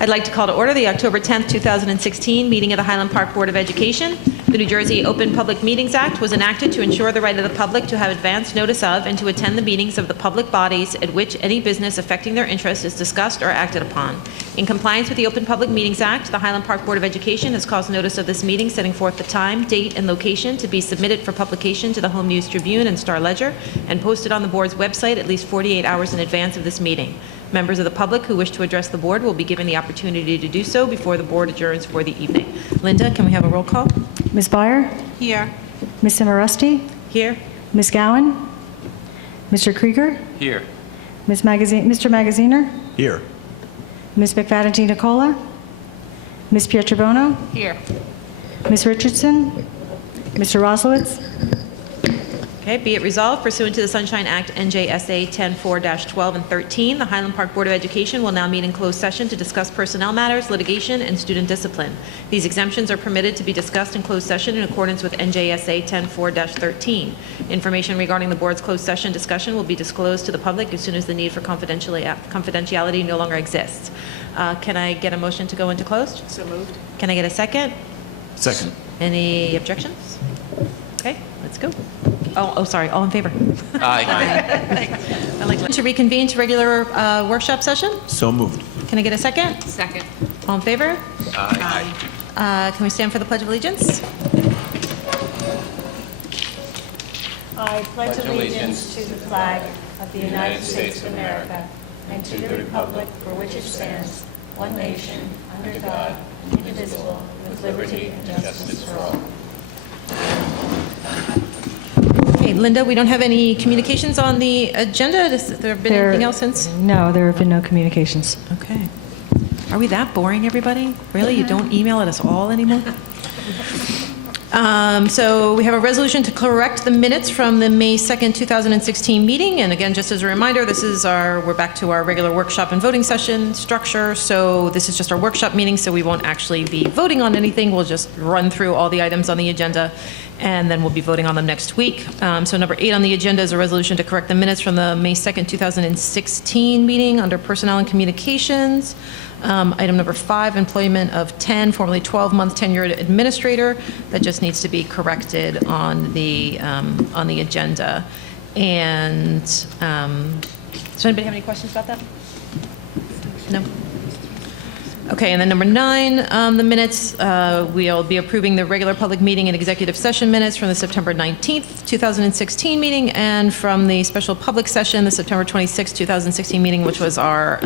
I'd like to call to order the October 10th, 2016 meeting of the Highland Park Board of Education. The New Jersey Open Public Meetings Act was enacted to ensure the right of the public to have advance notice of and to attend the meetings of the public bodies at which any business affecting their interest is discussed or acted upon. In compliance with the Open Public Meetings Act, the Highland Park Board of Education has caused notice of this meeting setting forth the time, date, and location to be submitted for publication to the Home News Tribune and Star Ledger and posted on the board's website at least 48 hours in advance of this meeting. Members of the public who wish to address the board will be given the opportunity to do so before the board adjourns for the evening. Linda, can we have a roll call? Ms. Byer? Here. Ms. Cimarusti? Here. Ms. Gowan? Mr. Krieger? Here. Mr. Magaziner? Here. Ms. McFadden Nicola? Ms. Pietrobono? Here. Ms. Richardson? Mr. Roslowitz? Okay, be it resolved, pursuant to the Sunshine Act, NJSA 10-4-12 and 13, the Highland Park Board of Education will now meet in closed session to discuss personnel matters, litigation, and student discipline. These exemptions are permitted to be discussed in closed session in accordance with NJSA 10-4-13. Information regarding the board's closed session discussion will be disclosed to the public as soon as the need for confidentiality no longer exists. Can I get a motion to go into closed? So moved. Can I get a second? Second. Any objections? Okay, let's go. Oh, sorry. All in favor? Aye. Thanks. I'd like to reconvene to regular workshop session. So moved. Can I get a second? Second. All in favor? Aye. Can we stand for the Pledge of Allegiance? I pledge allegiance to the flag of the United States of America and to the republic for which it stands, one nation, under God, indivisible, with liberty and justice for all. Okay, Linda, we don't have any communications on the agenda. Has there been anything else since? No, there have been no communications. Okay. Are we that boring, everybody? Really? You don't email at us all anymore? So we have a resolution to correct the minutes from the May 2nd, 2016 meeting. And again, just as a reminder, we're back to our regular workshop and voting session structure. So this is just our workshop meeting, so we won't actually be voting on anything. We'll just run through all the items on the agenda, and then we'll be voting on them next week. So number 8 on the agenda is a resolution to correct the minutes from the May 2nd, 2016 meeting under Personnel and Communications. Item number 5, employment of 10, formerly 12-month tenured administrator. That just needs to be corrected on the agenda. And does anybody have any questions about that? No? Okay, and then number 9, the minutes. We'll be approving the regular public meeting and executive session minutes from the September 19th, 2016 meeting, and from the special public session, the September 26th, 2016 meeting, which was our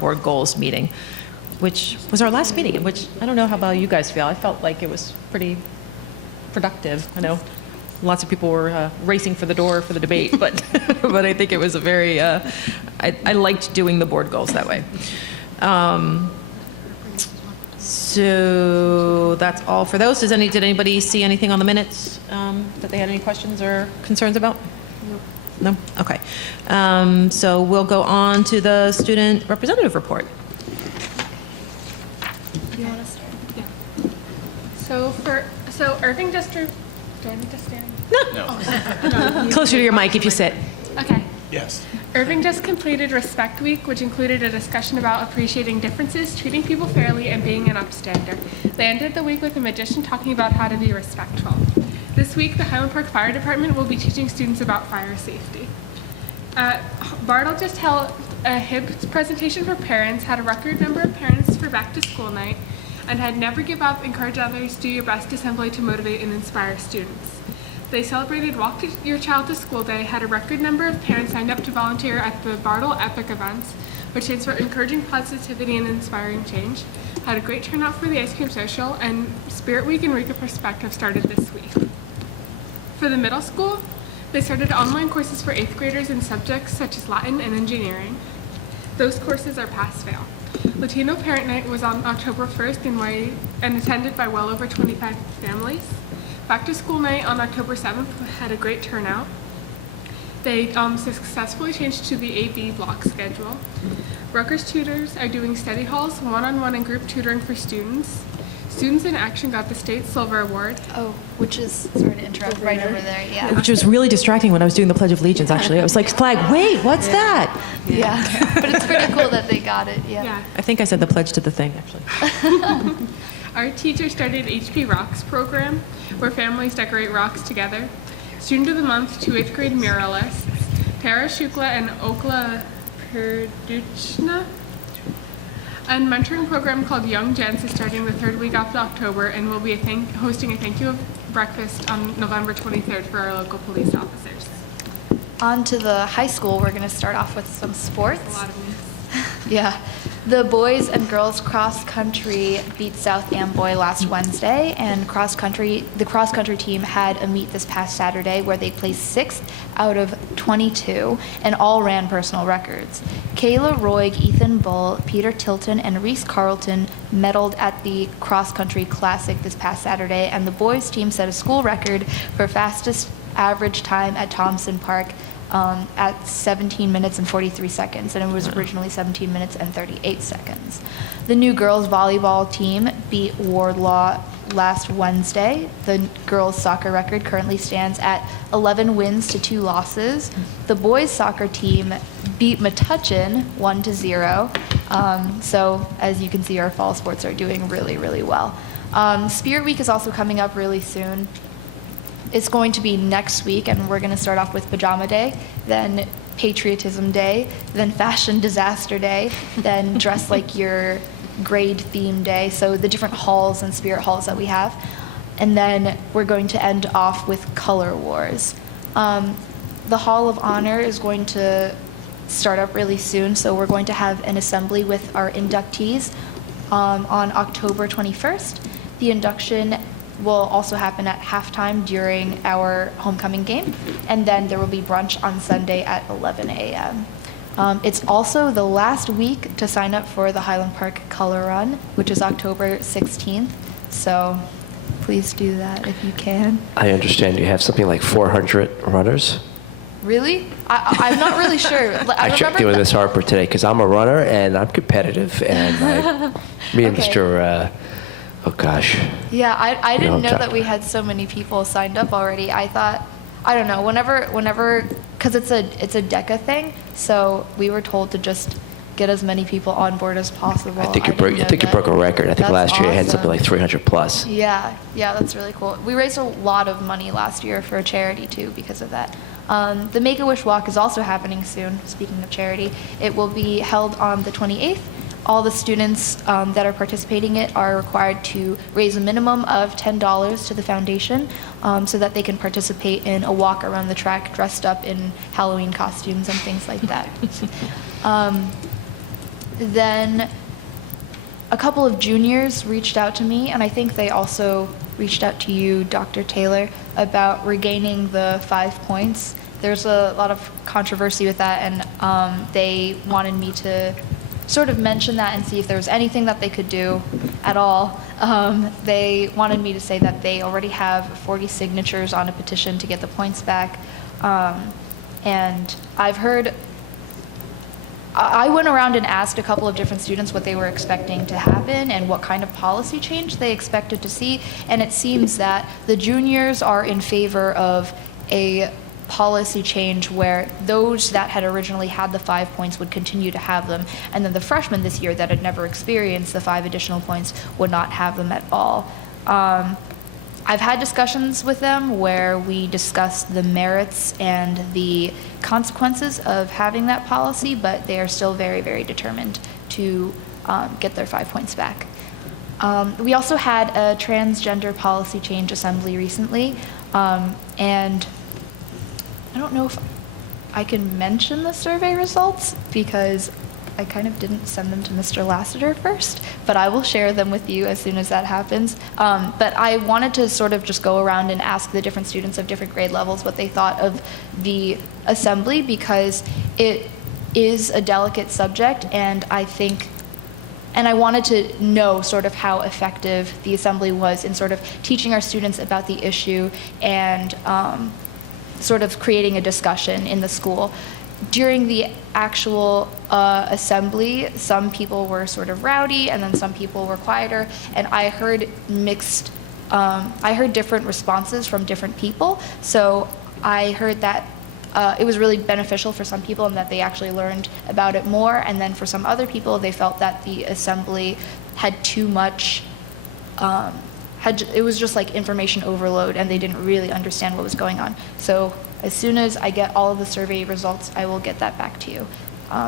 board goals meeting, which was our last meeting, which I don't know how about you guys feel. I felt like it was pretty productive. I know lots of people were racing for the door for the debate, but but I think it was a very, I liked doing the board goals that way. So that's all for those. Did anybody see anything on the minutes that they had any questions or concerns about? No? Okay. So we'll go on to the student representative report. Do you want to start? Yeah. So Irving District, do I need to stand? No. Closer to your mic if you sit. Okay. Yes. Irving just completed Respect Week, which included a discussion about appreciating differences, treating people fairly, and being an upstander. They ended the week with a magician talking about how to be respectful. This week, the Highland Park Fire Department will be teaching students about fire safety. Bartle just held a HIB presentation for parents, had a record number of parents for back to school night, and had Never Give Up, encourage others, do your best assembly to motivate and inspire students. They celebrated Walk Your Child to School Day, had a record number of parents signed up to volunteer at the Bartle Epic events, which stands for Encouraging Positivity and Inspiring Change, had a great turnout for the Ice Cream Social, and Spirit Week and Week of Perspective started this week. For the middle school, they started online courses for 8th graders in subjects such as Latin and engineering. Those courses are pass-fail. Latino Parent Night was on October 1st and attended by well over 25 families. Back to School Night on October 7th had a great turnout. They successfully changed to the AB block schedule. Rutgers tutors are doing study halls, one-on-one and group tutoring for students. Students in Action got the State Silver Award. Oh, which is, sorry to interrupt, right over there, yeah. Which was really distracting when I was doing the Pledge of Allegiance, actually. I was like, flag, wait, what's that? Yeah, but it's pretty cool that they got it, yeah. Yeah. I think I said the pledge to the thing, actually. Our teacher started HP Rocks program, where families decorate rocks together. Student of the Month, 2 8th grade muralists, Tara Shukla and Okla Perduchna. A mentoring program called Young Gents is starting the 3rd week of October and will be hosting a thank you breakfast on November 23rd for our local police officers. On to the high school, we're going to start off with some sports. A lot of news. Yeah. The boys and girls cross country beat South Amboy last Wednesday, and the cross country team had a meet this past Saturday where they placed 6th out of 22 and all ran personal records. Kayla Roig, Ethan Bull, Peter Tilton, and Reese Carlton medaled at the cross country classic this past Saturday, and the boys team set a school record for fastest average time at Thompson Park at 17 minutes and 43 seconds, and it was originally 17 minutes and 38 seconds. The new girls volleyball team beat Wardlaw last Wednesday. The girls soccer record currently stands at 11 wins to 2 losses. The boys soccer team beat Metuchen 1-0. So as you can see, our fall sports are doing really, really well. Spirit Week is also coming up really soon. It's going to be next week, and we're going to start off with Pajama Day, then Patriotism Day, then Fashion Disaster Day, then Dress Like Your Grade Theme Day, so the different halls and spirit halls that we have. And then we're going to end off with Color Wars. The Hall of Honor is going to start up really soon, so we're going to have an assembly with our inductees on October 21st. The induction will also happen at halftime during our homecoming game, and then there will be brunch on Sunday at 11 a.m. It's also the last week to sign up for the Highland Park Color Run, which is October 16th, so please do that if you can. I understand you have something like 400 runners. Really? I'm not really sure. I checked in with Miss Harper today because I'm a runner and I'm competitive, and me and Okay. Mr. Oh gosh. Yeah, I didn't know Jack. that we had so many people signed up already. I thought, I don't know, whenever, because it's a DECA thing, so we were told to just get as many people on board as possible. I think you didn't know that. broke a record. I think That's last year you had something awesome. like 300 plus. Yeah, that's really cool. We raised a lot of money last year for a charity too because of that. The Make-A-Wish Walk is also happening soon, speaking of charity. It will be held on the 28th. All the students that are participating in it are required to raise a minimum of $10 to the foundation so that they can participate in a walk around the track dressed up in Halloween costumes and things like that. Then a couple of juniors reached out to me, and I think they also reached out to you, Dr. Taylor, about regaining the 5 points. There's a lot of controversy with that, and they wanted me to sort of mention that and see if there was anything that they could do at all. They wanted me to say that they already have 40 signatures on a petition to get the points back. And I've heard, I went around and asked a couple of different students what they were expecting to happen and what kind of policy change they expected to see, and it seems that the juniors are in favor of a policy change where those that had originally had the 5 points would continue to have them, and then the freshmen this year that had never experienced the 5 additional points would not have them at all. I've had discussions with them where we discussed the merits and the consequences of having that policy, but they are still very, very determined to get their 5 points back. We also had a transgender policy change assembly recently, and I don't know if I can mention the survey results because I kind of didn't send them to Mr. Lassiter first, but I will share them with you as soon as that happens. But I wanted to sort of just go around and ask the different students of different grade levels what they thought of the assembly, because it is a delicate subject, and I wanted to know sort of how effective the assembly was in sort of teaching our students about the issue and sort of creating a discussion in the school. during the actual assembly, some people were sort of rowdy and then some people were quieter, and I heard different responses from different people. So I heard that it was really beneficial for some people and that they actually learned about it more, and then for some other people, they felt that the assembly had too much, it was just like information overload and they didn't really understand what was going on. So as soon as I get all of the survey results, I will get that back to you.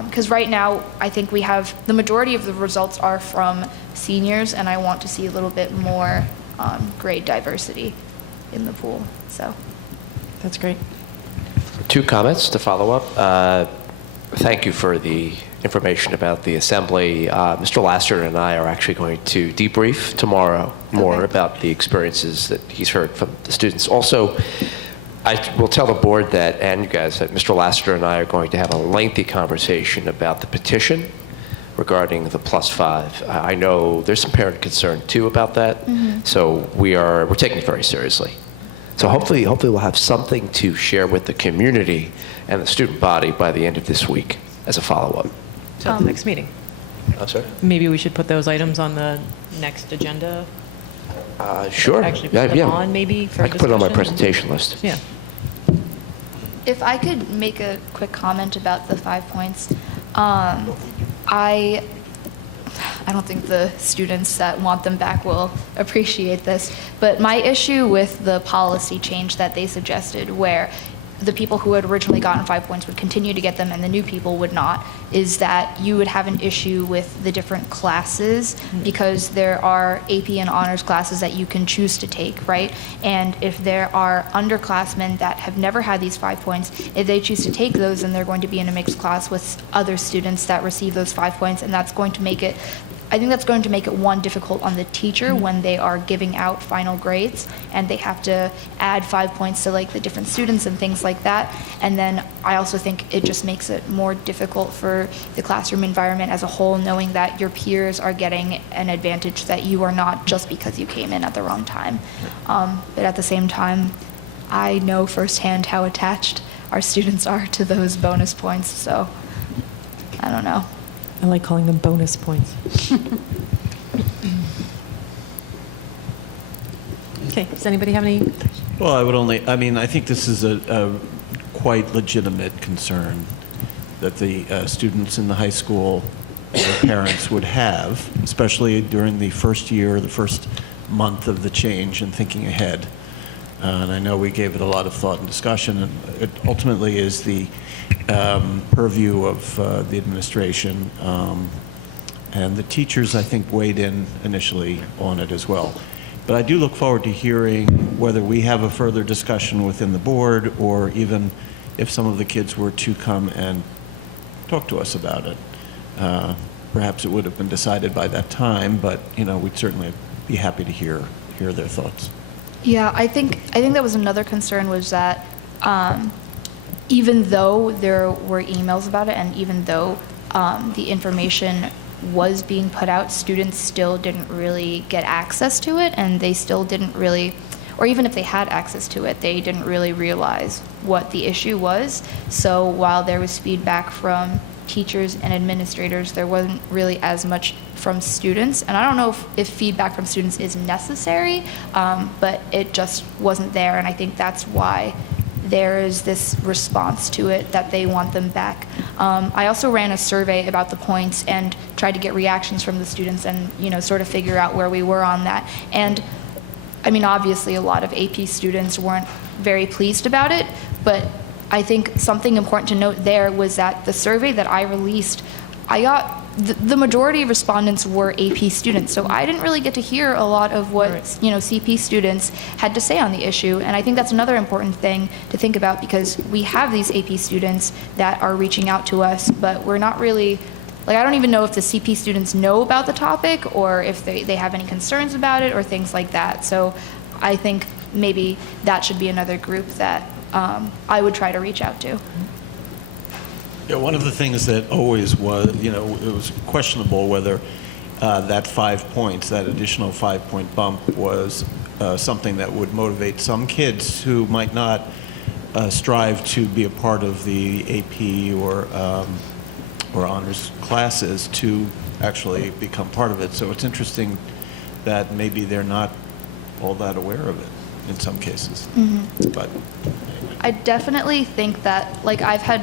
Because right now, I think we have, the majority of the results are from seniors, and I want to see a little bit more grade diversity in the pool, so. That's great. 2 comments to follow up. Thank you for the information about the assembly. Mr. Laster and I are actually going to debrief tomorrow more Okay. about the experiences that he's heard from the students. Also, I will tell the board that, and you guys, that Mr. Laster and I are going to have a lengthy conversation about the petition regarding the +5. I know there's some parent concern too about that, so we're taking it very seriously. So hopefully we'll have something to share with the community and the student body by the end of this week as a follow-up. So at the next meeting. I'm sorry? Maybe we should put those items on the next agenda. Sure. Actually put them on maybe for I can put it on my discussion. presentation list. Yeah. If I could make a quick comment about the 5 points, I don't think the students that want them back will appreciate this, but my issue with the policy change that they suggested, where the people who had originally gotten 5 points would continue to get them and the new people would not, is that you would have an issue with the different classes because there are AP and honors classes that you can choose to take, right? And if there are underclassmen that have never had these 5 points, if they choose to take those, then they're going to be in a mixed class with other students that receive those 5 points, and that's going to make it, I think that's going to make it, one, difficult on the teacher when they are giving out final grades and they have to add 5 points to like the different students and things like that. And then I also think it just makes it more difficult for the classroom environment as a whole, knowing that your peers are getting an advantage that you are not just because you came in at the wrong time. But at the same time, I know firsthand how attached our students are to those bonus points, so I don't know. I like calling them bonus points. Okay, does anybody have any? Well, I think this is a quite legitimate concern that the students in the high school and their parents would have, especially during the first year, the first month of the change and thinking ahead. And I know we gave it a lot of thought and discussion, and it ultimately is the purview of the administration, and the teachers, I think, weighed in initially on it as well. But I do look forward to hearing whether we have a further discussion within the board, or even if some of the kids were to come and talk to us about it. Perhaps it would have been decided by that time, but we'd certainly be happy to hear their thoughts. Yeah, I think that was another concern, was that even though there were emails about it and even though the information was being put out, students still didn't really get access to it, and they still didn't really, or even if they had access to it, they didn't really realize what the issue was. So while there was feedback from teachers and administrators, there wasn't really as much from students. And I don't know if feedback from students is necessary, but it just wasn't there, and I think that's why there is this response to it that they want them back. I also ran a survey about the points and tried to get reactions from the students and sort of figure out where we were on that. And I mean, obviously a lot of AP students weren't very pleased about it, but I think something important to note there was that the survey that I released, I got the majority of respondents were AP students, so I didn't really get to hear a lot of what CP students had to say on the issue. And I think that's another important thing to think about, because we have these AP students that are reaching out to us, but we're not really, like, I don't even know if the CP students know about the topic or if they have any concerns about it or things like that. So I think maybe that should be another group that I would try to reach out to. Yeah, one of the things that always was, it was questionable whether that 5 points, that additional 5-point bump, was something that would motivate some kids who might not strive to be a part of the AP or honors classes to actually become part of it. So it's interesting that maybe they're not all that aware of it in some cases. But I definitely think that, like, I've had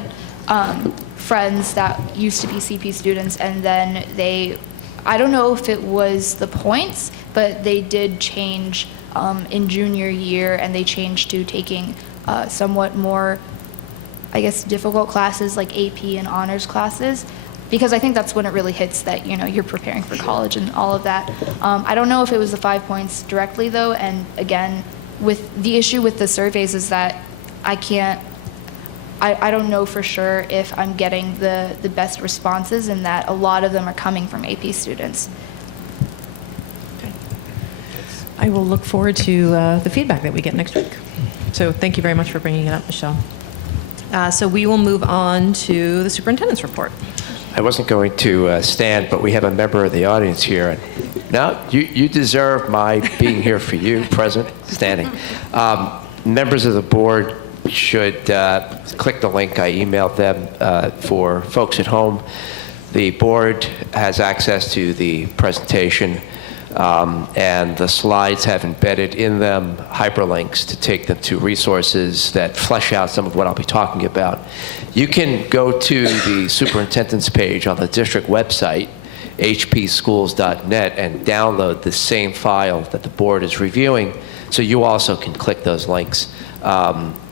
friends that used to be CP students, and then I don't know if it was the points, but they did change in junior year, and they changed to taking somewhat more, I guess, difficult classes like AP and honors classes, because I think that's when it really hits that, you're preparing for college and all of that. I don't know if it was the 5 points directly, though, and again, with the issue with the surveys is that I don't know for sure if I'm getting the best responses, and that a lot of them are coming from AP students. I will look forward to the feedback that we get next week. So thank you very much for bringing it up, Michelle. So we will move on to the superintendent's report. I wasn't going to stand, but we have a member of the audience here. And now, you deserve my being here for you, present, standing. Members of the board should click the link. I emailed them for folks at home. The board has access to the presentation, and the slides have embedded in them hyperlinks to take them to resources that flesh out some of what I'll be talking about. You can go to the superintendent's page on the district website, hpschools.net, and download the same file that the board is reviewing, so you also can click those links,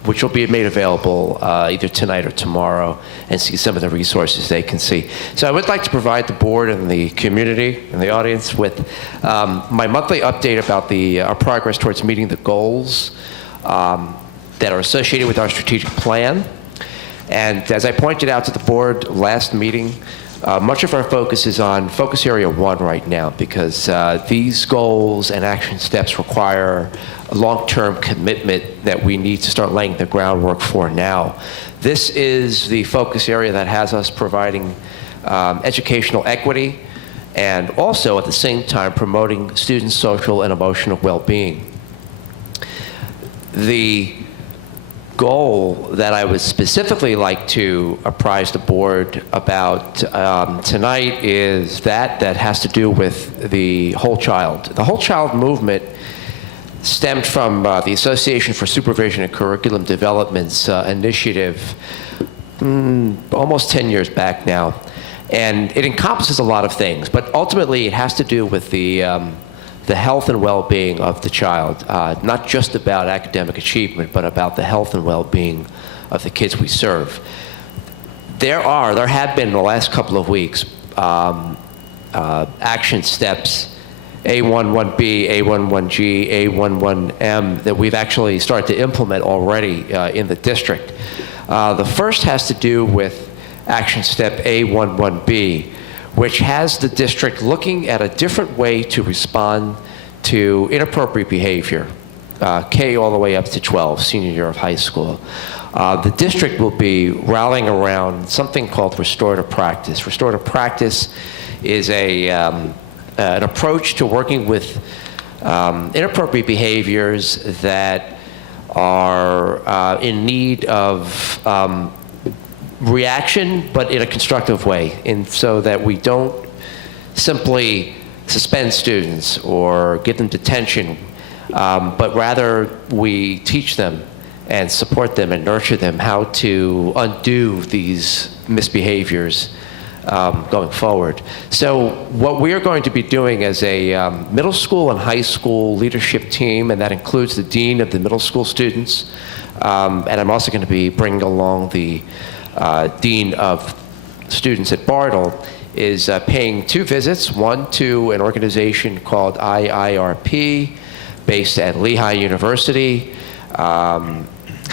which will be made available either tonight or tomorrow, and see some of the resources they can see. So I would like to provide the board and the community and the audience with my monthly update about our progress towards meeting the goals that are associated with our strategic plan. And as I pointed out to the board last meeting, much of our focus is on focus area 1 right now, because these goals and action steps require a long-term commitment that we need to start laying the groundwork for now. This is the focus area that has us providing educational equity, and also at the same time promoting student social and emotional well-being. The goal that I would specifically like to apprise the board about tonight is that has to do with the whole child. The whole child movement stemmed from the Association for Supervision and Curriculum Development's initiative almost 10 years back now. And it encompasses a lot of things, but ultimately it has to do with the health and well-being of the child, not just about academic achievement, but about the health and well-being of the kids we serve. There have been in the last couple of weeks action steps, A11B, A11G, A11M, that we've actually started to implement already in the district. The first has to do with action step A11B, which has the district looking at a different way to respond to inappropriate behavior, K all the way up to 12, senior year of high school. The district will be rallying around something called restorative practice. Restorative practice is an approach to working with inappropriate behaviors that are in need of reaction, but in a constructive way, and so that we don't simply suspend students or give them detention, but rather we teach them and support them and nurture them how to undo these misbehaviors going forward. So what we are going to be doing as a middle school and high school leadership team, and that includes the dean of the middle school students, and I'm also going to be bringing along the dean of students at Bartle, is paying 2 visits, one to an organization called IIRP, based at Lehigh University.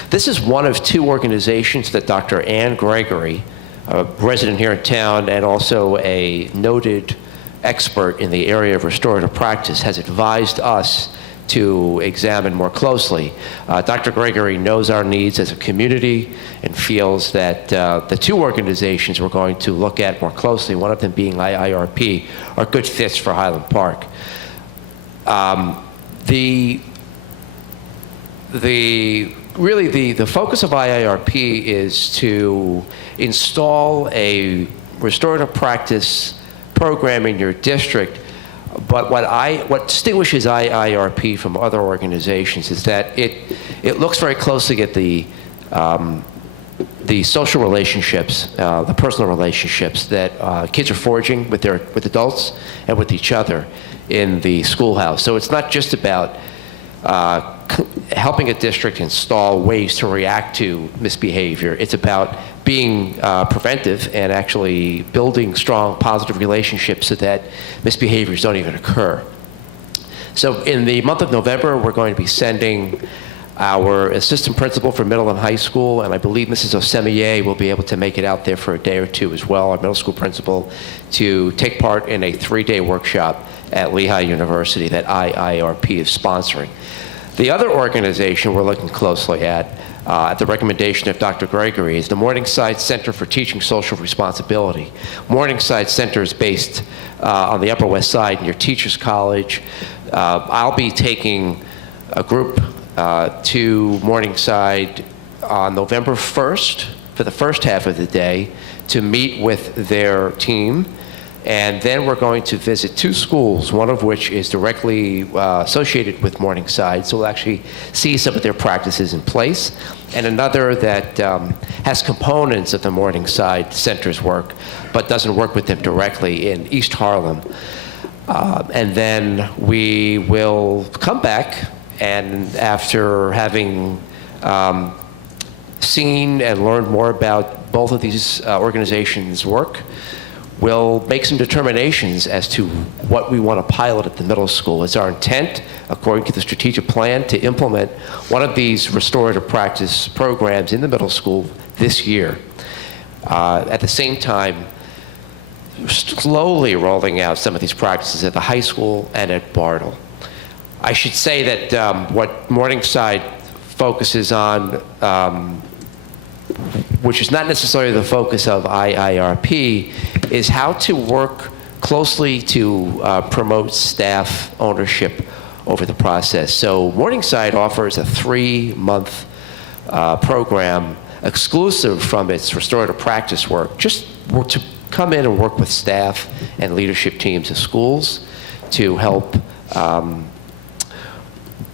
This is one of 2 organizations that Dr. Ann Gregory, a resident here in town and also a noted expert in the area of restorative practice, has advised us to examine more closely. Dr. Gregory knows our needs as a community and feels that the 2 organizations we're going to look at more closely, one of them being IIRP, are good fits for Highland Park. The really the focus of IIRP is to install a restorative practice program in your district. But what distinguishes IIRP from other organizations is that it looks very closely at the social relationships, the personal relationships that kids are forging with adults and with each other in the schoolhouse. So it's not just about helping a district install ways to react to misbehavior. It's about being preventive and actually building strong, positive relationships so that misbehaviors don't even occur. So in the month of November, we're going to be sending our assistant principal for middle and high school, and I believe Mrs. Osemier will be able to make it out there for a day or two as well, our middle school principal, to take part in a 3-day workshop at Lehigh University that IIRP is sponsoring. The other organization we're looking closely at the recommendation of Dr. Gregory, is the Morningside Center for Teaching Social Responsibility. Morningside Center is based on the Upper West Side near Teachers College. I'll be taking a group to Morningside on November 1st for the first half of the day to meet with their team. And then we're going to visit 2 schools, one of which is directly associated with Morningside, so we'll actually see some of their practices in place, and another that has components of the Morningside Center's work, but doesn't work with them directly in East Harlem. And then we will come back, and after having seen and learned more about both of these organizations' work, we'll make some determinations as to what we want to pilot at the middle school. It's our intent, according to the strategic plan, to implement one of these restorative practice programs in the middle school this year. At the same time, slowly rolling out some of these practices at the high school and at Bartle. I should say that what Morningside focuses on, which is not necessarily the focus of IIRP, is how to work closely to promote staff ownership over the process. So Morningside offers a 3-month program exclusive from its restorative practice work, just to come in and work with staff and leadership teams of schools to help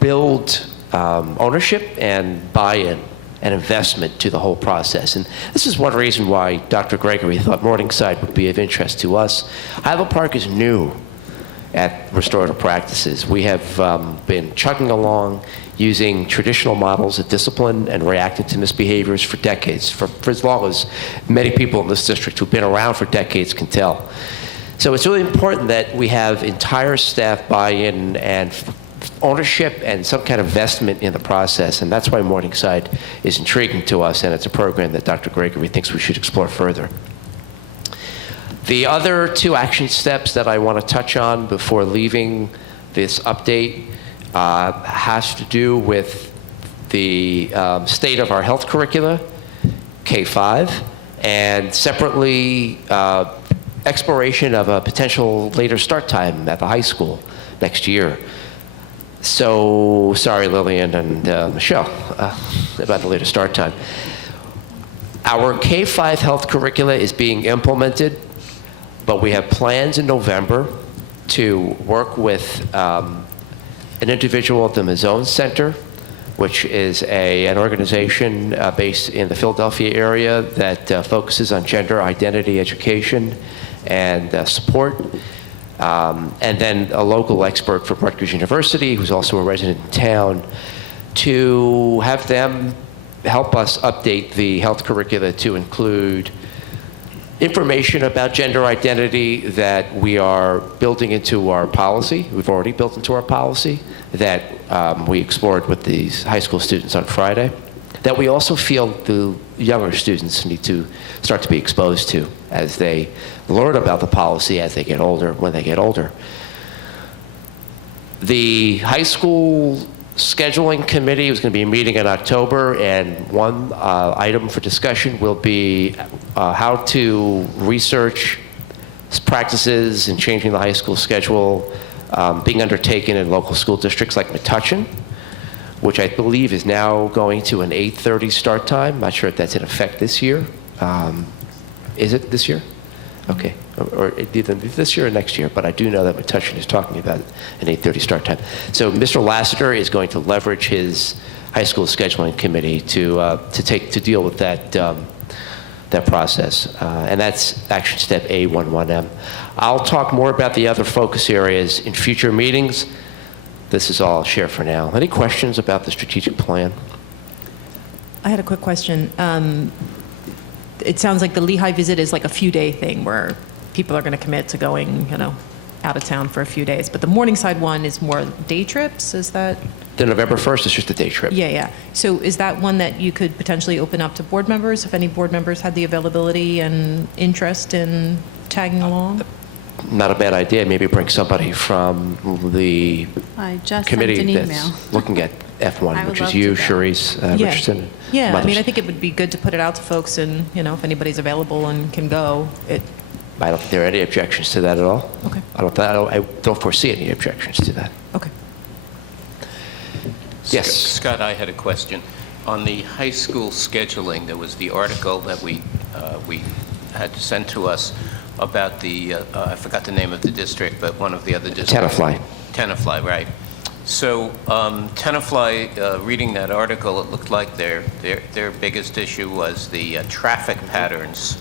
build ownership and buy-in and investment to the whole process. And this is one reason why Dr. Gregory thought Morningside would be of interest to us. Highland Park is new at restorative practices. We have been chugging along using traditional models of discipline and reacting to misbehaviors for decades, for as long as many people in this district who've been around for decades can tell. So it's really important that we have entire staff buy-in and ownership and some kind of investment in the process, and that's why Morningside is intriguing to us, and it's a program that Dr. Gregory thinks we should explore further. The other 2 action steps that I want to touch on before leaving this update has to do with the state of our health curricula, K-5, and separately exploration of a potential later start time at the high school next year. So, sorry, Lillian and Michelle, about the later start time. Our K-5 health curricula is being implemented, but we have plans in November to work with an individual at the Mazzone Center, which is an organization based in the Philadelphia area that focuses on gender identity education and support. And then a local expert from Rutgers University, who's also a resident in town, to have them help us update the health curricula to include information about gender identity that we are building into our policy. We've already built into our policy that we explored with these high school students on Friday, that we also feel the younger students need to start to be exposed to as they learn about the policy as they get older, when they get older. The high school scheduling committee is going to be meeting in October, and one item for discussion will be how to research practices in changing the high school schedule being undertaken in local school districts like Metuchen, which I believe is now going to an 8:30 start time. Not sure if that's in effect this year. Is it this year? Okay, or either this year or next year, but I do know that Metuchen is talking about an 8:30 start time. So Mr. Lassiter is going to leverage his high school scheduling committee to deal with that process, and that's action step A11M. I'll talk more about the other focus areas in future meetings. This is all I'll share for now. Any questions about the strategic plan? I had a quick question. It sounds like the Lehigh visit is like a few-day thing where people are going to commit to going, out of town for a few days. But the Morningside one is more day trips, is that? The November 1st is just a day trip. Yeah. So is that one that you could potentially open up to board members, if any board members had the availability and interest in tagging along? Not a bad idea. Maybe bring somebody from the I just committee sent an email. that's looking at I F1, would which is love you, to go. Charisse, Richardson. Yeah, I mean, I others. think it would be good to put it out to folks and, if anybody's available and can go, I don't think there are any objections to that at all. Okay. I don't foresee any objections to that. okay. Yes. Scott, I had a question. On the high school scheduling, there was the article that we had sent to us about the, I forgot the name of the district, but one of the other districts. Tenafly. Tenafly, right. So Tenafly, reading that article, it looked like their biggest issue was the traffic patterns.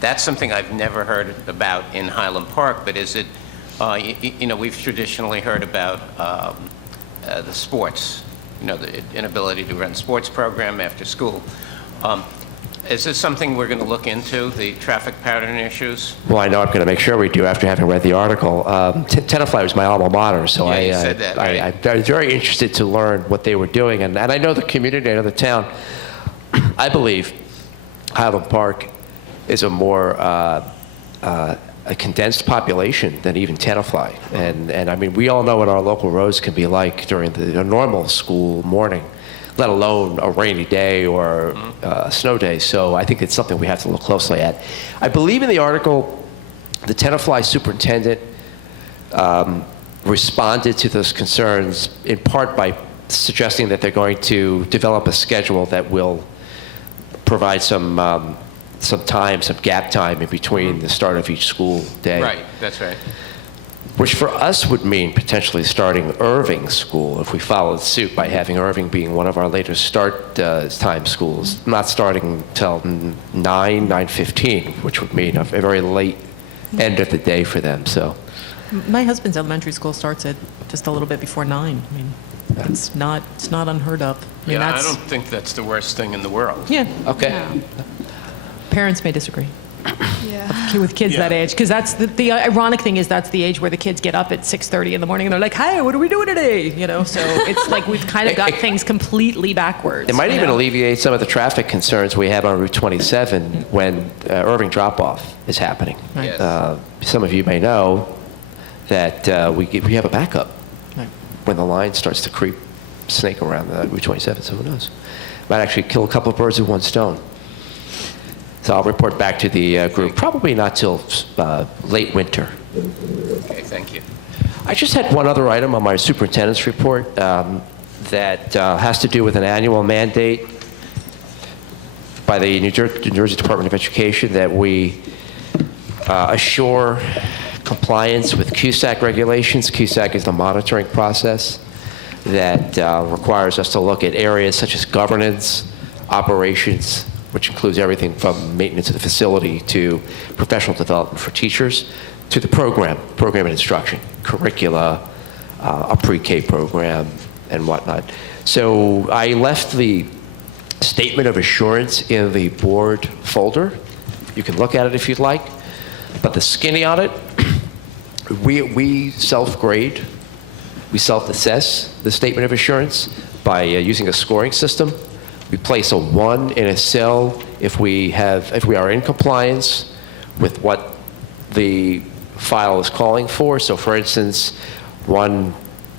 That's something I've never heard about in Highland Park, but is it, we've traditionally heard about the sports, the inability to run sports program after school. Is this something we're going to look into, the traffic pattern issues? Well, I know I'm going to make sure we do after having read the article. Tenafly was my alma mater, so Yeah, you said that, right. I was very interested to learn what they were doing. And I know the community, I know the town. I believe Highland Park is a more a condensed population than even Tenafly. And I mean, we all know what our local roads can be like during a normal school morning, let alone a rainy day or a snow day. So I think it's something we have to look closely at. I believe in the article, the Tenafly superintendent responded to those concerns in part by suggesting that they're going to develop a schedule that will provide some gap time in between the start of each school day. Right, that's right. Which for us would mean potentially starting Irving School if we followed suit by having Irving being one of our later start time schools, not starting till 9:15, which would mean a very late end of the day for them. So, My husband's elementary school starts at just a little bit before 9. I mean, it's not unheard of. I mean, Yeah, I don't think that's the worst thing in the world. Yeah, okay. parents may disagree. Yeah. With kids that age, because that's the ironic thing is that's the age where the kids get up at 6:30 in the morning and they're like, "Hey, what are we doing today?" So it's like we've kind of got things completely backwards. It might even alleviate some of the traffic concerns we have on Route 27 when Irving drop-off is happening. Yes. Some of you may know that we have a backup Right. when the line starts to snake around Route 27, so who knows? Might actually kill a couple of birds with one stone. So I'll report back to the group, probably not till late winter. Okay, thank you. I just had one other item on my superintendent's report that has to do with an annual mandate by the New Jersey Department of Education that we assure compliance with CUSAC regulations. CUSAC is the monitoring process that requires us to look at areas such as governance, operations, which includes everything from maintenance of the facility to professional development for teachers, to the program and instruction, curricula, a pre-K program, and whatnot. So I left the statement of assurance in the board folder. You can look at it if you'd like. But the skinny on it, we self-grade, we self-assess the statement of assurance by using a scoring system. We place a 1 in a cell if we are in compliance with what the file is calling for. So for instance, one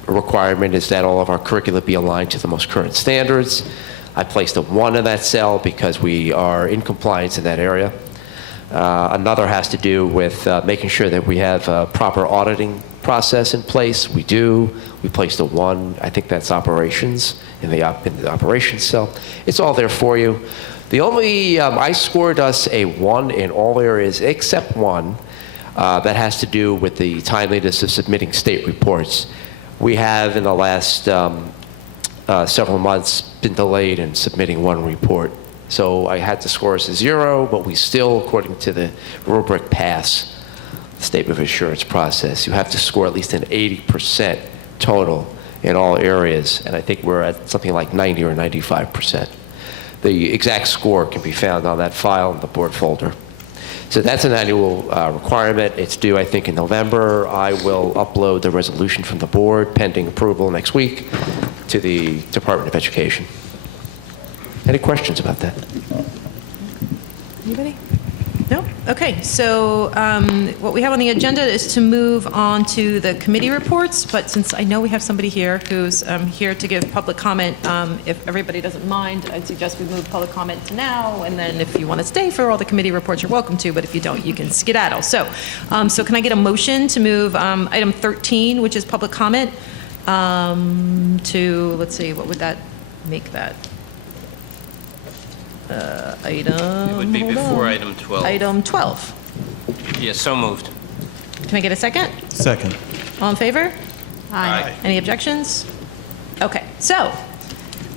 requirement is that all of our curricula be aligned to the most current standards. I placed a 1 in that cell because we are in compliance in that area. Another has to do with making sure that we have proper auditing process in place? We do. We placed a 1. I think that's operations in the operations cell. It's all there for you. The only, I scored us a 1 in all areas except one that has to do with the timeliness of submitting state reports. We have, in the last several months, been delayed in submitting one report. So I had to score us a 0, but we still, according to the rubric, pass the statement of assurance process. You have to score at least an 80% total in all areas, and I think we're at something like 90 or 95%. The exact score can be found on that file in the board folder. So that's an annual requirement. It's due, I think, in November. I will upload the resolution from the board, pending approval next week, to the Department of Education. Any questions about that? Anybody? No? Okay, so what we have on the agenda is to move on to the committee reports, but since I know we have somebody here who's here to give public comment, if everybody doesn't mind, I'd suggest we move public comment to now, and then if you want to stay for all the committee reports, you're welcome to, but if you don't, you can skedaddle. So can I get a motion to move item 13, which is public comment, to, let's see, what would that make that? Item. It would be before item 12. Item 12. Yeah, so moved. Can I get a second? Second. All in favor? Aye. Any objections? Okay, so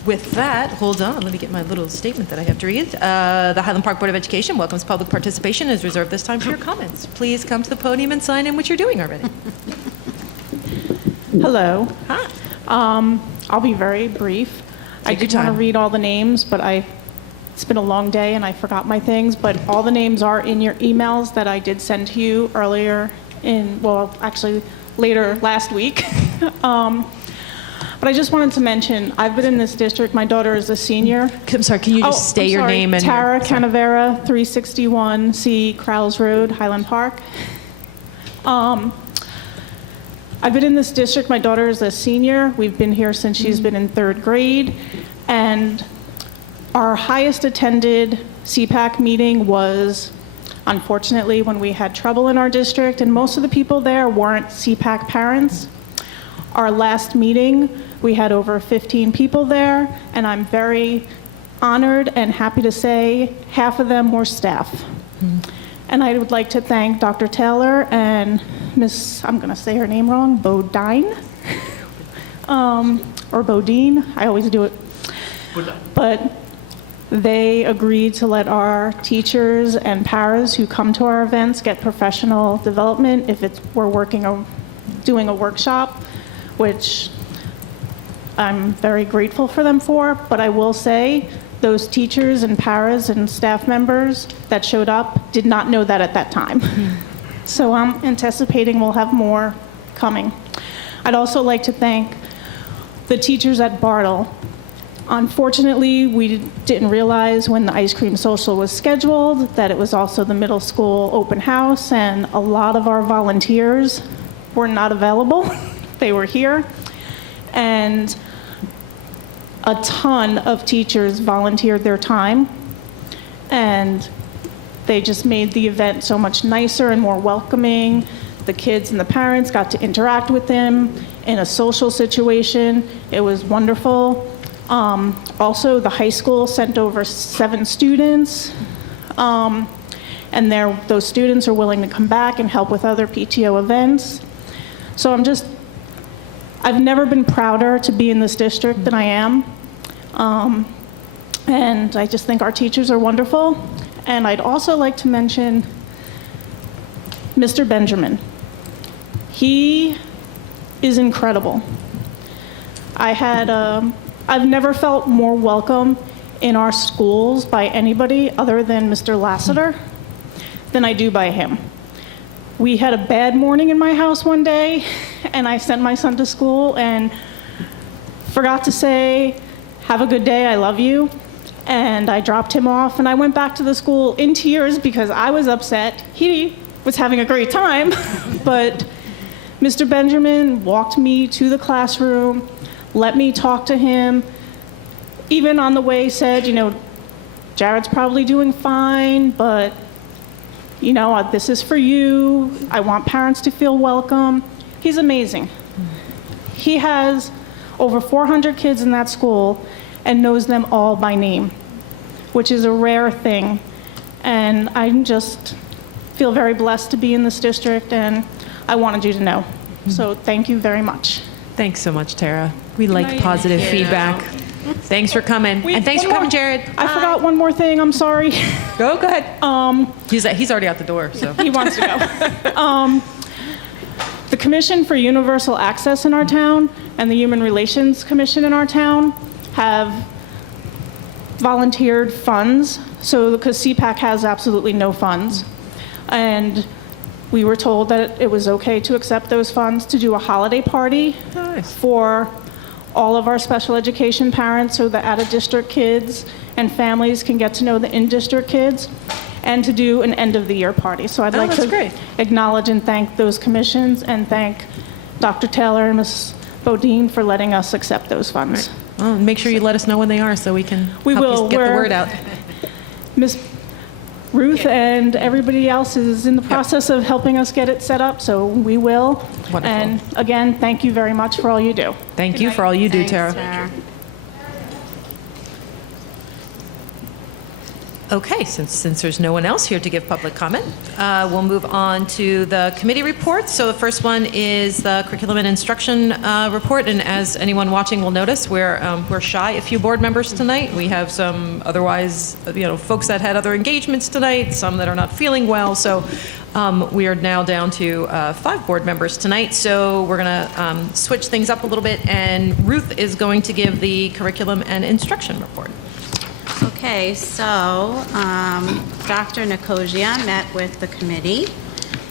with that, hold on, let me get my little statement that I have to read. The Highland Park Board of Education welcomes public participation and is reserved this time for your comments. Please come to the podium and sign in what you're doing already. Hello. Hi. I'll be very brief. I Take your did want to time. read all the names, but it's been a long day and I forgot my things, but all the names are in your emails that I did send to you earlier actually later last week. But I just wanted to mention, I've been in this district, my daughter is a senior. I'm sorry, can you just state your name and... Tara Canavera, 361 C. Crowles Road, Highland Park. I've been in this district, my daughter is a senior. We've been here since she's been in 3rd grade. And our highest attended CPAC meeting was, unfortunately, when we had trouble in our district, and most of the people there weren't CPAC parents. Our last meeting, we had over 15 people there, and I'm very honored and happy to say half of them were staff. And I would like to thank Dr. Taylor and Miss, I'm going to say her name wrong, Bodine, or Bodine, I always do it. But they agreed to let our teachers and paras who come to our events get professional development if we're doing a workshop, which I'm very grateful for them for. But I will say, those teachers and paras and staff members that showed up did not know that at that time. So I'm anticipating we'll have more coming. I'd also like to thank the teachers at Bartle. Unfortunately, we didn't realize when the ice cream social was scheduled that it was also the middle school open house, and a lot of our volunteers were not available. They were here, and a ton of teachers volunteered their time, and they just made the event so much nicer and more welcoming. The kids and the parents got to interact with them in a social situation. It was wonderful. Also, the high school sent over 7 students, and those students are willing to come back and help with other PTO events. So I've never been prouder to be in this district than I am. And I just think our teachers are wonderful. And I'd also like to mention Mr. Benjamin. He is incredible. I've never felt more welcome in our schools by anybody other than Mr. Lassiter than I do by him. We had a bad morning in my house one day, and I sent my son to school and forgot to say, "Have a good day, I love you." And I dropped him off, and I went back to the school in tears because I was upset. He was having a great time, but Mr. Benjamin walked me to the classroom, let me talk to him, even on the way said, Jared's probably doing fine, but, this is for you. I want parents to feel welcome. He's amazing. He has over 400 kids in that school and knows them all by name, which is a rare thing. And I just feel very blessed to be in this district, and I wanted you to know. So thank you very much. Thanks so much, Tara. We like positive feedback. Thanks for coming. Wait, And thanks for one coming, more. Jared. I forgot one more thing, I'm sorry. Go ahead. He's already out the door, so. He wants to go. The Commission for Universal Access in our town and the Human Relations Commission in our town have volunteered funds, so because CPAC has absolutely no funds. And we were told that it was okay to accept those funds to do a holiday party for all of our special education parents so that out-of-district kids and families can get to know the in-district kids, and to do an end-of-the-year party. So I'd like that's to great. acknowledge and thank those commissions and thank Dr. Taylor and Ms. Bodine for letting us accept those funds. Well, make sure you let us know when they are so we can We help will. you get the We're- word out. Ms. Ruth and everybody else is in the process of helping us get it set up, so we will. Wonderful. And again, thank you very much for all you do. Thank you for all you do, Tara. Okay, since there's no one else here to give public comment, we'll move on to the committee reports. So the first one is the curriculum and instruction report, and as anyone watching will notice, we're shy a few board members tonight. We have some otherwise, folks that had other engagements tonight, some that are not feeling well. So we are now down to 5 board members tonight. So we're going to switch things up a little bit, and Ruth is going to give the curriculum and instruction report. Okay, so Dr. Nicosia met with the committee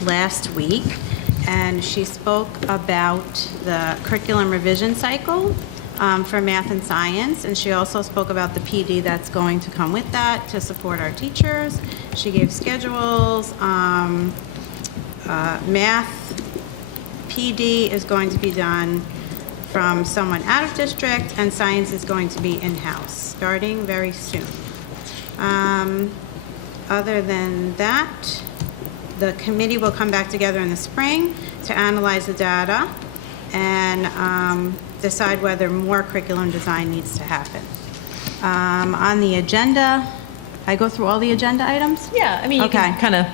last week, and she spoke about the curriculum revision cycle for math and science, and she also spoke about the PD that's going to come with that to support our teachers. She gave schedules. Math PD is going to be done from someone out of district, and science is going to be in-house, starting very soon. Other than that, the committee will come back together in the spring to analyze the data and decide whether more curriculum design needs to happen. On the agenda, I go through all the agenda items? Yeah, I mean, you can Okay. kind of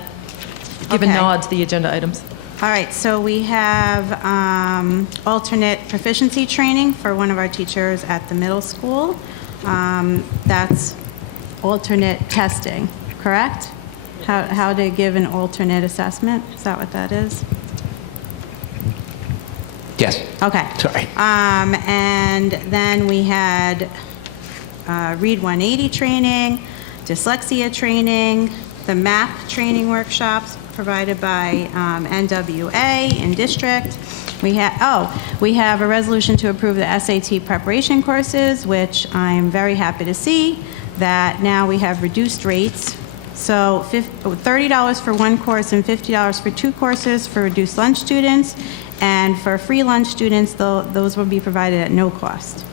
give a Okay. nod to the agenda items. All right, so we have alternate proficiency training for one of our teachers at the middle school. That's alternate testing, correct? How to give an alternate assessment, is that what that is? Yes. Okay. Sorry. And then we had Read 180 training, dyslexia training, the MAP training workshops provided by NWA in district. We have a resolution to approve the SAT preparation courses, which I'm very happy to see that now we have reduced rates. So $30 for one course and $50 for 2 courses for reduced lunch students. And for free lunch students, those will be provided at no cost.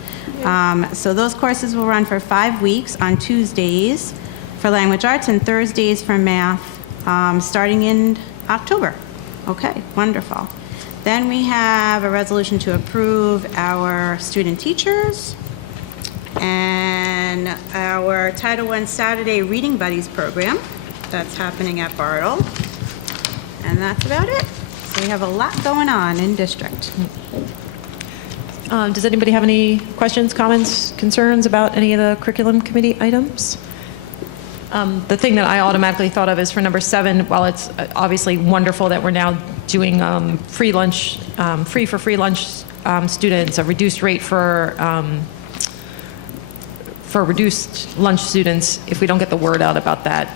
So those courses will run for 5 weeks on Tuesdays for language arts and Thursdays for math, starting in October. Okay, wonderful. Then we have a resolution to approve our student teachers and our Title I Saturday Reading Buddies program that's happening at Bartle. And that's about it. So we have a lot going on in district. Does anybody have any questions, comments, concerns about any of the curriculum committee items? The thing that I automatically thought of is for number 7, while it's obviously wonderful that we're now doing free for free lunch students, a reduced rate for reduced lunch students, if we don't get the word out about that,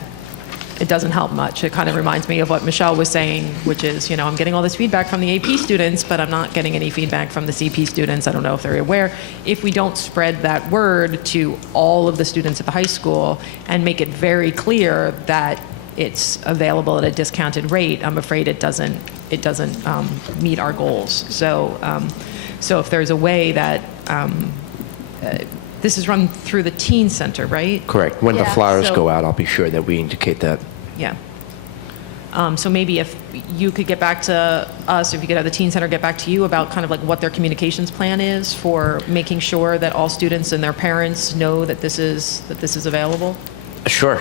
it doesn't help much. It kind of reminds me of what Michelle was saying, which is, I'm getting all this feedback from the AP students, but I'm not getting any feedback from the CP students. I don't know if they're aware. If we don't spread that word to all of the students at the high school and make it very clear that it's available at a discounted rate, I'm afraid it doesn't meet our goals. So if there's a way that this is run through the teen center, right? Correct. When the Yeah. flyers So- go out, I'll be sure that we indicate that. Yeah. So maybe if you could get back to us, if you could have the teen center get back to you about kind of like what their communications plan is for making sure that all students and their parents know that this is available. Sure.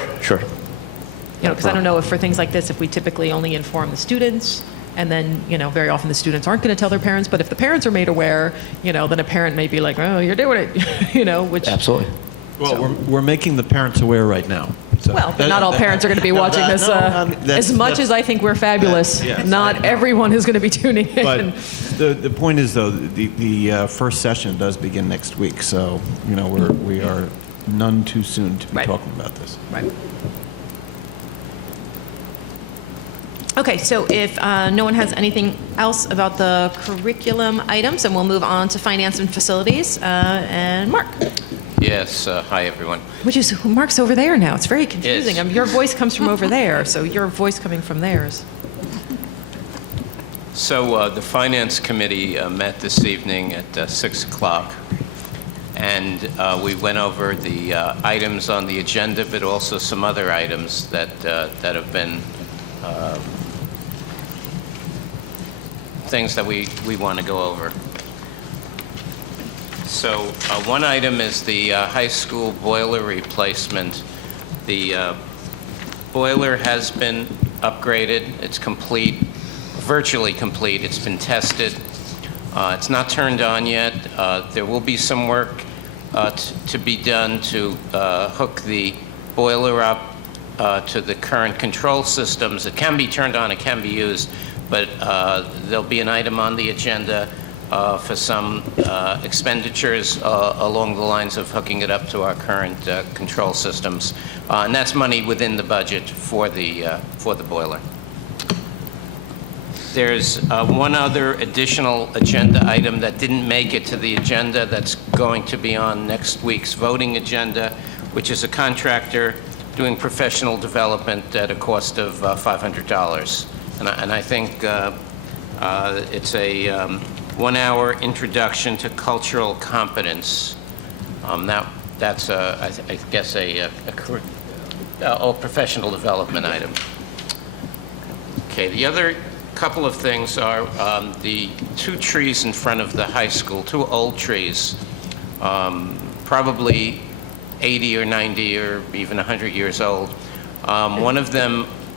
You know, because I don't know if for things like this, if we typically only inform the students, and then, you know, very often the students aren't going to tell their parents, but if the parents are made aware, you know, then a parent may be like, oh, you're doing it, you know, which... Absolutely. Well, we're making the parents aware right now. So- Well, but not all parents are going to be watching this. As much as I think we're fabulous, yes, not everyone is going to be tuning in. But the point is, though, the first session does begin next week, so, you know, we are none too soon to be Right. talking about this. Right. Okay, so if no one has anything else about the curriculum items, then we'll move on to finance and facilities. And Mark, Yes, hi, everyone. Mark's over there now. It's very confusing. Yes. Your voice comes from over there, so your voice coming from theirs. So the Finance Committee met this evening at 6 o'clock, and we went over the items on the agenda, but also some other items that have been things that we want to go over. So one item is the high school boiler replacement. The boiler has been upgraded. It's complete, virtually complete. It's been tested. It's not turned on yet. There will be some work to be done to hook the boiler up to the current control systems. It can be turned on, it can be used, but there'll be an item on the agenda for some expenditures along the lines of hooking it up to our current control systems. And that's money within the budget for the boiler. There's one other additional agenda item that didn't make it to the agenda that's going to be on next week's voting agenda, which is a contractor doing professional development at a cost of $500. And I think it's a 1-hour introduction to cultural competence. That's I guess a professional development item. Okay, the other couple of things are the 2 trees in front of the high school, 2 old trees, probably 80 or 90 or even 100 years old.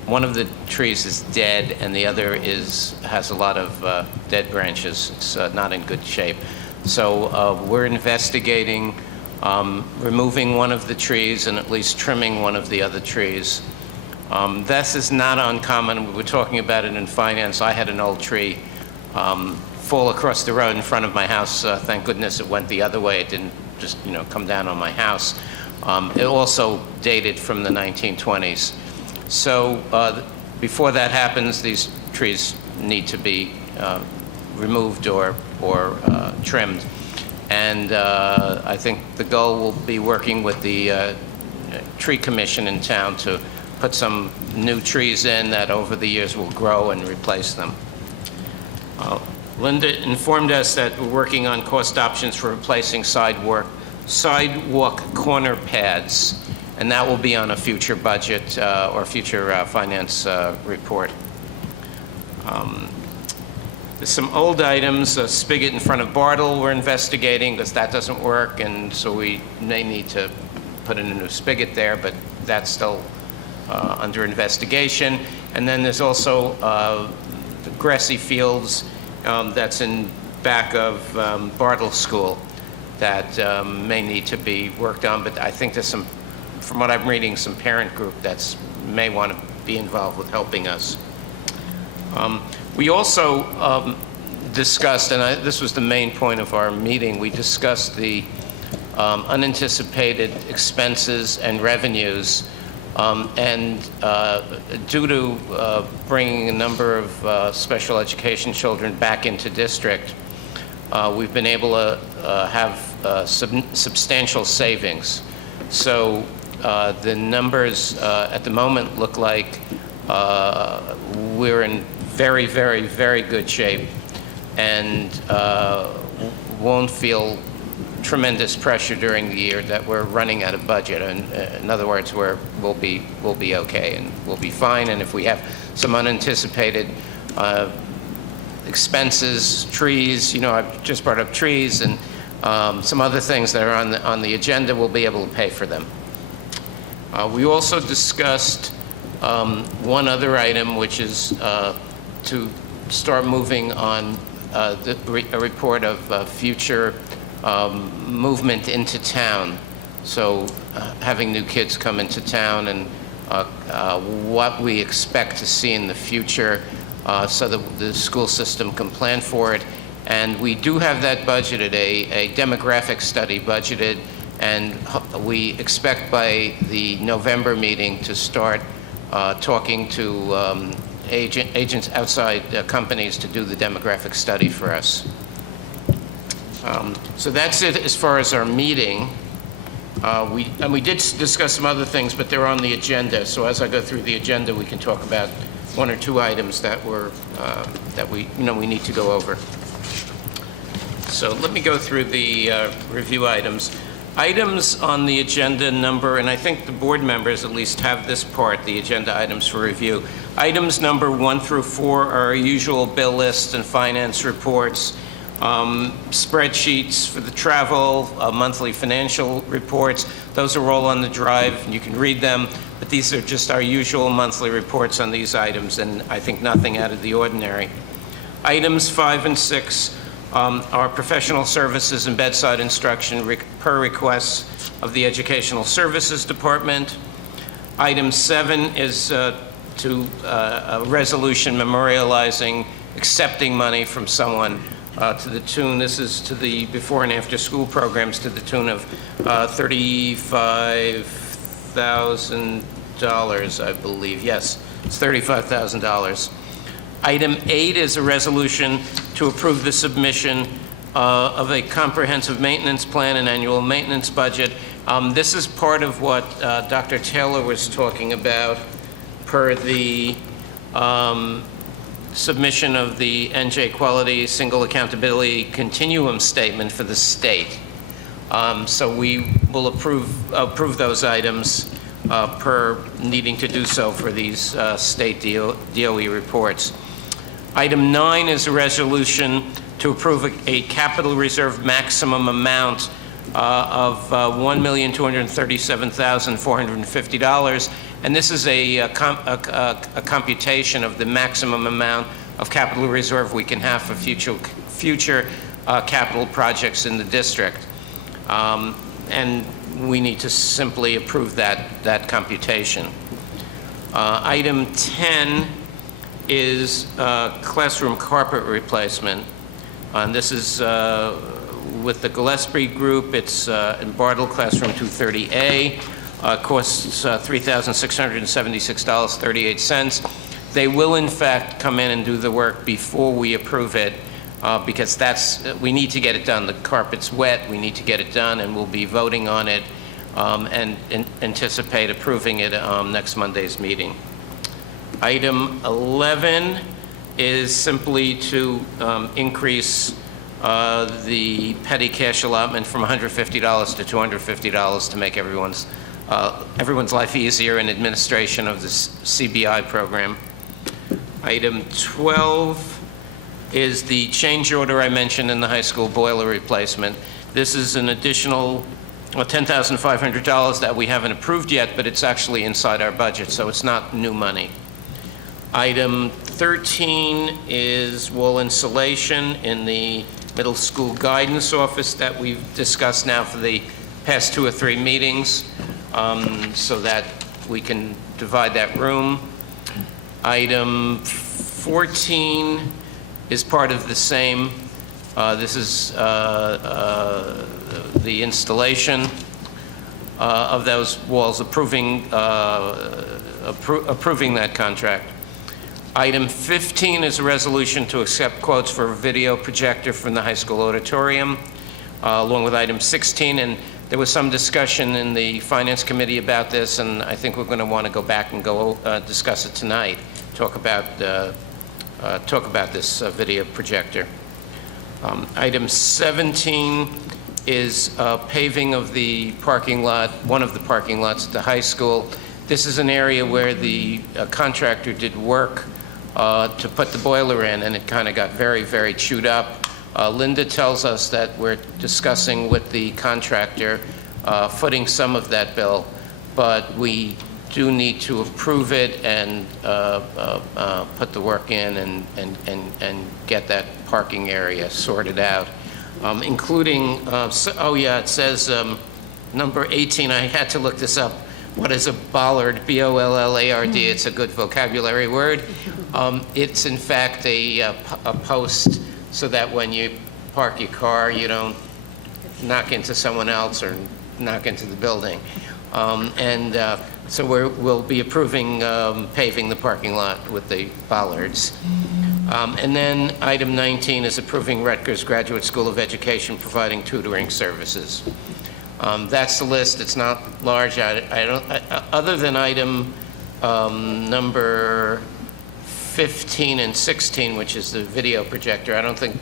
One of the trees is dead, and the other has a lot of dead branches. It's not in good shape. So we're investigating removing one of the trees and at least trimming one of the other trees. This is not uncommon. We were talking about it in finance. I had an old tree fall across the road in front of my house. Thank goodness it went the other way. It didn't just, come down on my house. It also dated from the 1920s. So before that happens, these trees need to be removed or trimmed. And I think the goal will be working with the tree commission in town to put some new trees in that over the years will grow and replace them. Linda informed us that we're working on cost options for replacing sidewalk corner pads, and that will be on a future budget or future finance report. There's some old items, a spigot in front of Bartle we're investigating because that doesn't work, and so we may need to put in a new spigot there, but that's still under investigation. And then there's also the grassy fields that's in back of Bartle School that may need to be worked on, but I think there's some, from what I'm reading, some parent group that's may want to be involved with helping us. We also discussed, and this was the main point of our meeting, we discussed the unanticipated expenses and revenues, and due to bringing a number of special education children back into district, we've been able to have substantial savings. So the numbers at the moment look like we're in very, very, very good shape, and won't feel tremendous pressure during the year that we're running out of budget. And in other words, we'll be okay and we'll be fine. And if we have some unanticipated expenses, trees, I've just brought up trees, and some other things that are on the agenda, we'll be able to pay for them. We also discussed one other item, which is to start moving on a report of future movement into town. So having new kids come into town and what we expect to see in the future so that the school system can plan for it. And we do have that budgeted, a demographic study budgeted, and we expect by the November meeting to start talking to agents, outside companies to do the demographic study for us. So that's it as far as our meeting. We did discuss some other things, but they're on the agenda. So as I go through the agenda, we can talk about one or two items that we need to go over. So let me go through the review items. Items on the agenda number, and I think the board members at least have this part, the agenda items for review. Items number 1 through 4 are our usual bill lists and finance reports, spreadsheets for the travel, monthly financial reports. Those are all on the drive, and you can read them, but these are just our usual monthly reports on these items, and I think nothing out of the ordinary. Items 5 and 6 are professional services and bedside instruction per request of the Educational Services Department. Item 7 is to a resolution memorializing accepting money from someone to the tune, this is to the before and after school programs, to the tune of $35,000, I believe. Yes, it's $35,000. Item 8 is a resolution to approve the submission of a comprehensive maintenance plan and annual maintenance budget. This is part of what Dr. Taylor was talking about per the submission of the NJ Quality Single Accountability Continuum Statement for the state. So we will approve those items per needing to do so for these state DOE reports. Item 9 is a resolution to approve a capital reserve maximum amount of $1,237,450, and this is a computation of the maximum amount of capital reserve we can have for future capital projects in the district, and we need to simply approve that computation. Item 10 is classroom carpet replacement. And this is with the Gillespie Group. It's in Bartle Classroom 230A. Costs $3,676.38. They will, in fact, come in and do the work before we approve it because we need to get it done. The carpet's wet. We need to get it done, and we'll be voting on it and anticipate approving it next Monday's meeting. Item 11 is simply to increase the petty cash allotment from $150 to $250 to make everyone's life easier in administration of this CBI program. Item 12 is the change order I mentioned in the high school boiler replacement. This is an additional $10,500 that we haven't approved yet, but it's actually inside our budget, so it's not new money. Item 13 is wall insulation in the middle school guidance office that we've discussed now for the past 2 or 3 meetings, so that we can divide that room. Item 14 is part of the same. This is the installation of those walls, approving that contract. Item 15 is a resolution to accept quotes for a video projector from the high school auditorium, along with item 16. And there was some discussion in the Finance Committee about this, and I think we're going to want to go back and discuss it tonight, talk about this video projector. Item 17 is paving of the parking lot, one of the parking lots at the high school. This is an area where the contractor did work to put the boiler in, and it kind of got very, very chewed up. Linda tells us that we're discussing with the contractor footing some of that bill, but we do need to approve it and put the work in and get that parking area sorted out, including, oh yeah, it says number 18, I had to look this up. What is a bollard? B-O-L-L-A-R-D. It's a good vocabulary word. It's in fact a post so that when you park your car, you don't knock into someone else or knock into the building. So we'll be approving paving the parking lot with the bollards. And then item 19 is approving Rutgers Graduate School of Education providing tutoring services. That's the list. It's not large. Other than item number 15 and 16, which is the video projector, I don't think,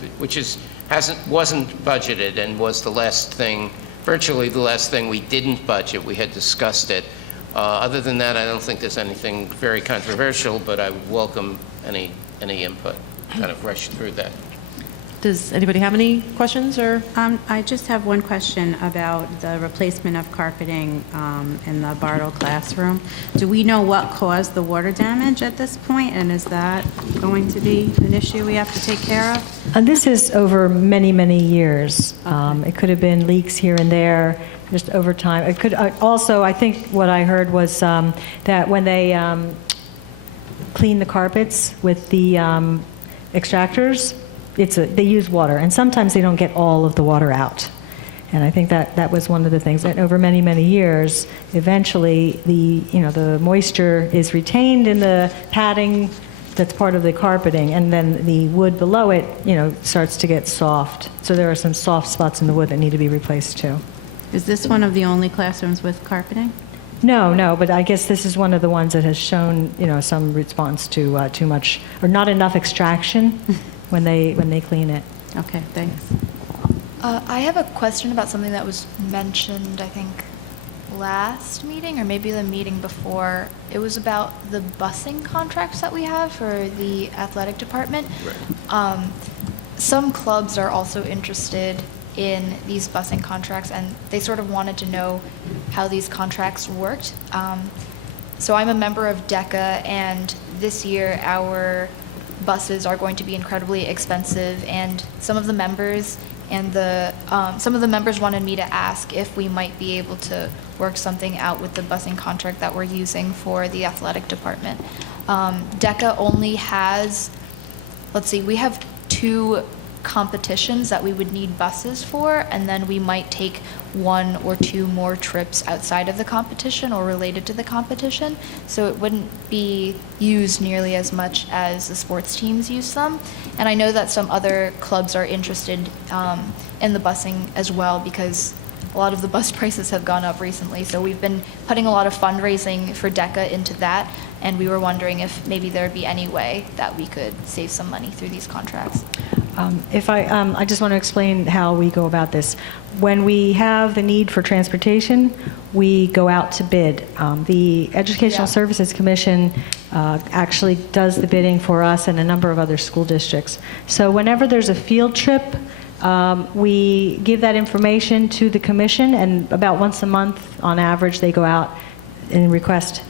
wasn't budgeted and was the last thing, virtually the last thing we didn't budget. We had discussed it. Other than that, I don't think there's anything very controversial, but I welcome any input. Kind of rush through that. Does anybody have any questions or? I just have one question about the replacement of carpeting in the Bartle classroom. Do we know what caused the water damage at this point, and is that going to be an issue we have to take care of? And this is over many, many years. It could have been leaks here and there, just over time. It could also, I think what I heard was that when they clean the carpets with the extractors, they use water, and sometimes they don't get all of the water out. And I think that was one of the things that over many, many years, eventually the moisture is retained in the padding that's part of the carpeting, and then the wood below it, starts to get soft. So there are some soft spots in the wood that need to be replaced too. Is this one of the only classrooms with carpeting? No, but I guess this is one of the ones that has shown, some response to too much or not enough extraction when they clean it. Okay, thanks. I have a question about something that was mentioned, I think, last meeting or maybe the meeting before. It was about the busing contracts that we have for the athletic department. Right. Some clubs are also interested in these busing contracts, and they sort of wanted to know how these contracts worked. So I'm a member of DECA, and this year our buses are going to be incredibly expensive, and some of the members wanted me to ask if we might be able to work something out with the busing contract that we're using for the athletic department. DECA only has, we have 2 competitions that we would need buses for, and then we might take 1 or 2 more trips outside of the competition or related to the competition, so it wouldn't be used nearly as much as the sports teams use them. And I know that some other clubs are interested in the busing as well, because a lot of the bus prices have gone up recently, so we've been putting a lot of fundraising for DECA into that, and we were wondering if maybe there would be any way that we could save some money through these contracts. I just want to explain how we go about this. When we have the need for transportation, we go out to bid. The Educational Services Commission actually does the bidding for us and a number of other school districts. So whenever there's a field trip, we give that information to the commission, and about once a month on average they go out and request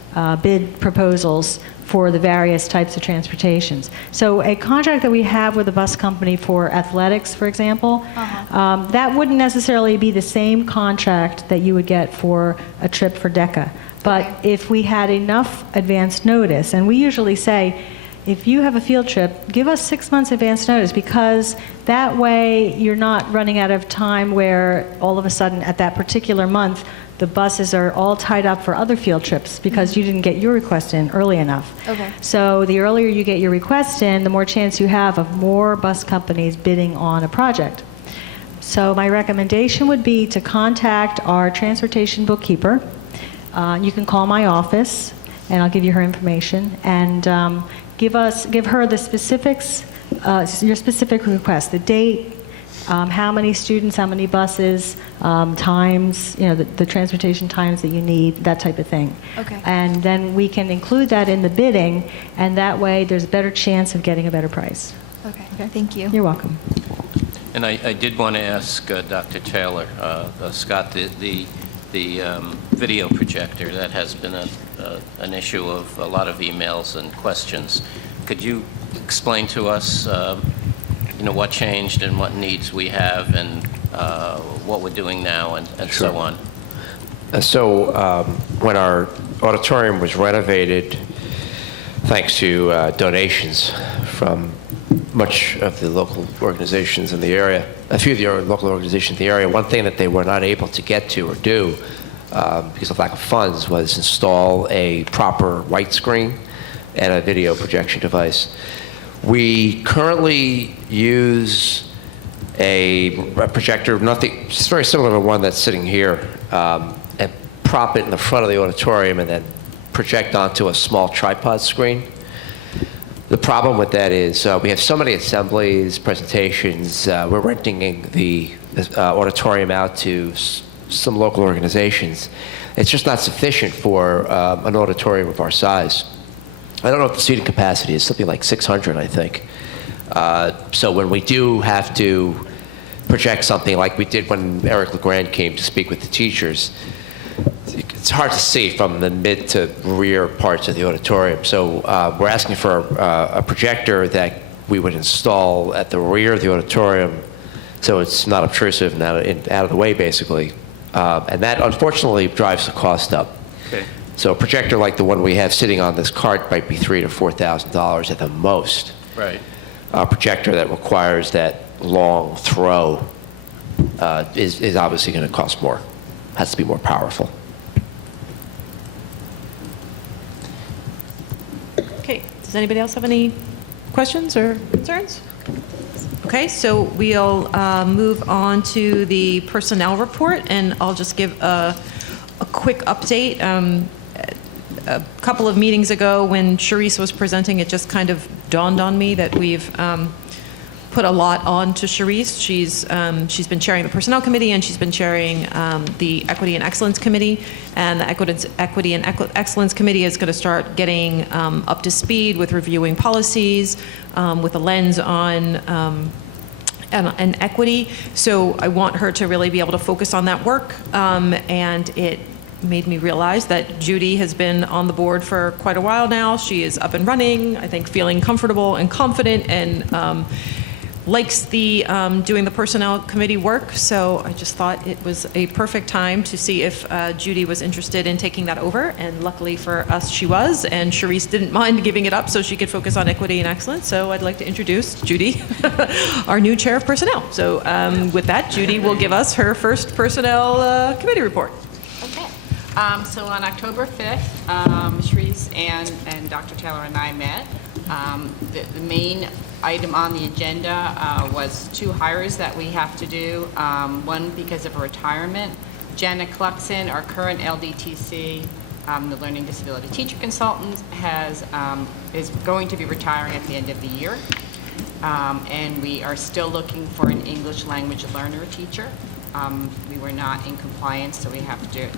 bid proposals for the various types of transportations. So a contract that we have with a bus company for athletics, for example, that wouldn't necessarily be the same contract that you would get for a trip for DECA. But if we had enough advance notice, and we usually say, if you have a field trip, give us 6 months advance notice, because that way you're not running out of time where all of a sudden at that particular month the buses are all tied up for other field trips because you didn't get your request in early enough. Okay. So the earlier you get your request in, the more chance you have of more bus companies bidding on a project. So my recommendation would be to contact our transportation bookkeeper. You can call my office, and I'll give you her information, and give her the specifics, your specific request, the date, how many students, how many buses, times, the transportation times that you need, that type of thing. Okay. And then we can include that in the bidding, and that way there's a better chance of getting a better price. Okay, thank you. You're welcome. And I did want to ask Dr. Taylor, Scott, the video projector, that has been an issue of a lot of emails and questions. Could you explain to us, what changed and what needs we have and what we're doing now and so on? So when our auditorium was renovated, thanks to donations from much of the local organizations in the area, a few of the local organizations in the area, one thing that they were not able to get to or do because of lack of funds was install a proper white screen and a video projection device. We currently use a projector, it's very similar to one that's sitting here, and prop it in the front of the auditorium and then project onto a small tripod screen. The problem with that is we have so many assemblies, presentations. We're renting the auditorium out to some local organizations. It's just not sufficient for an auditorium of our size. I don't know if the seating capacity is something like 600, I think. So when we do have to project something like we did when Eric LeGrand came to speak with the teachers, it's hard to see from the mid to rear parts of the auditorium. So we're asking for a projector that we would install at the rear of the auditorium so it's not obtrusive and out of the way, basically. And that, unfortunately, drives the cost up. Okay. So a projector like the one we have sitting on this cart might be $3,000 to $4,000 at the most. Right. A projector that requires that long throw is obviously going to cost more. Has to be more powerful. Okay, does anybody else have any questions or concerns? Okay, so we'll move on to the personnel report, and I'll just give a quick update. A couple of meetings ago when Charisse was presenting, it just kind of dawned on me that we've put a lot on to Charisse. She's been chairing the Personnel Committee, and she's been chairing the Equity and Excellence Committee. And the Equity and Excellence Committee is going to start getting up to speed with reviewing policies with a lens on and equity. So I want her to really be able to focus on that work. And it made me realize that Judy has been on the board for quite a while now. She is up and running, I think feeling comfortable and confident, and likes the doing the personnel committee work. So I just thought it was a perfect time to see if Judy was interested in taking that over. And luckily for us, she was. And Charisse didn't mind giving it up so she could focus on equity and excellence. So I'd like to introduce Judy, our new chair of personnel. So with that, Judy will give us her first personnel committee report. Okay. So on October 5th, Charisse and Dr. Taylor and I met. The main item on the agenda was 2 hires that we have to do. One because of a retirement. Jenna Cluxon, our current LDTC, the Learning Disability Teacher Consultant, is going to be retiring at the end of the year. And we are still looking for an English language learner teacher. We were not in compliance, so we have to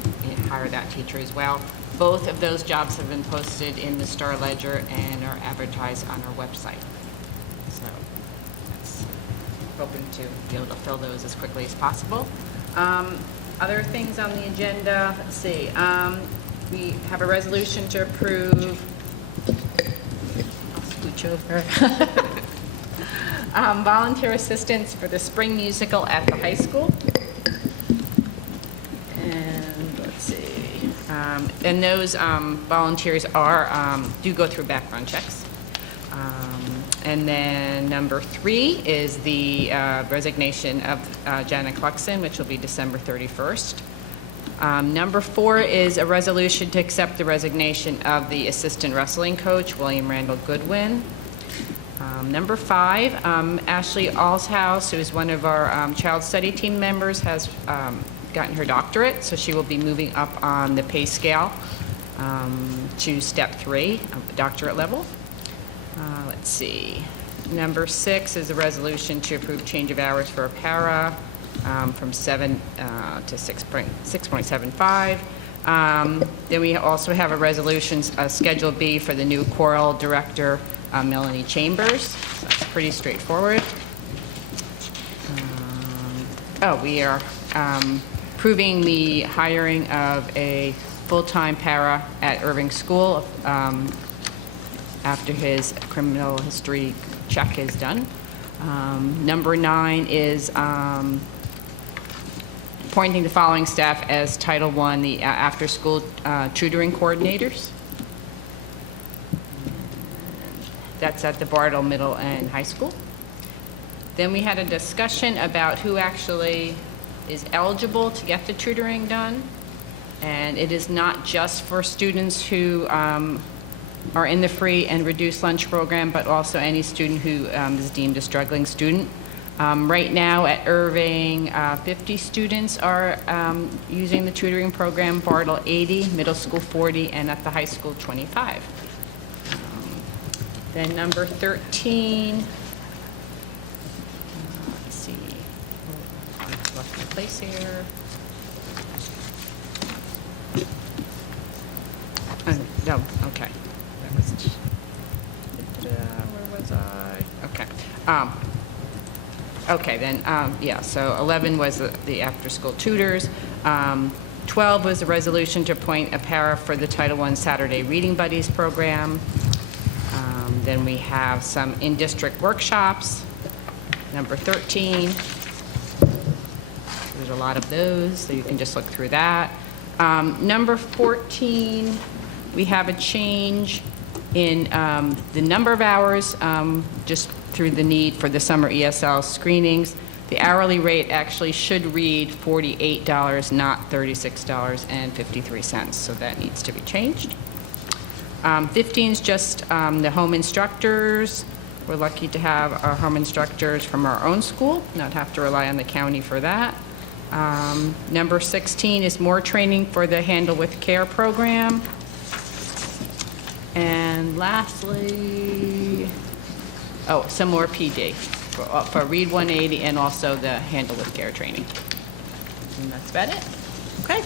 hire that teacher as well. Both of those jobs have been posted in the Star Ledger and are advertised on our website. So that's hoping to be able to fill those as quickly as possible. Other things on the agenda, let's see. We have a resolution to approve. I'll scooch over. Volunteer assistance for the spring musical at the high school. And let's see. And those volunteers do go through background checks. And then number 3 is the resignation of Janet Cluxon, which will be December 31st. Number 4 is a resolution to accept the resignation of the assistant wrestling coach, William Randall Goodwin. Number 5, Ashley Allshouse, who is one of our child study team members, has gotten her doctorate, so she will be moving up on the pay scale to step 3 of the doctorate level. Let's see. Number 6 is a resolution to approve change of hours for a para from 7 to 6.75. Then we also have a resolution, Schedule B, for the new choral director, Melanie Chambers. So that's pretty straightforward. We are approving the hiring of a full-time para at Irving School after his criminal history check is done. Number 9 is appointing the following staff as Title I, the after-school tutoring coordinators. That's at the Bartle Middle and High School. Then we had a discussion about who actually is eligible to get the tutoring done. And it is not just for students who are in the free and reduced lunch program, but also any student who is deemed a struggling student. Right now at Irving, 50 students are using the tutoring program, Bartle 80, middle school 40, and at the high school 25. Then number 13, let's see, I've left my place here. No, okay. That was, where was I? Okay. Okay, then, yeah, so 11 was the after-school tutors. 12 was a resolution to appoint a para for the Title I Saturday Reading Buddies program. Then we have some in-district workshops. Number 13, there's a lot of those, so you can just look through that. Number 14, we have a change in the number of hours, just through the need for the summer ESL screenings. The hourly rate actually should read $48, not $36.53, so that needs to be changed. 15 is just the home instructors. We're lucky to have our home instructors from our own school, not have to rely on the county for that. Number 16 is more training for the Handle with Care program. And lastly, some more PD for Read 180 and also the Handle with Care training. And that's about it. Okay.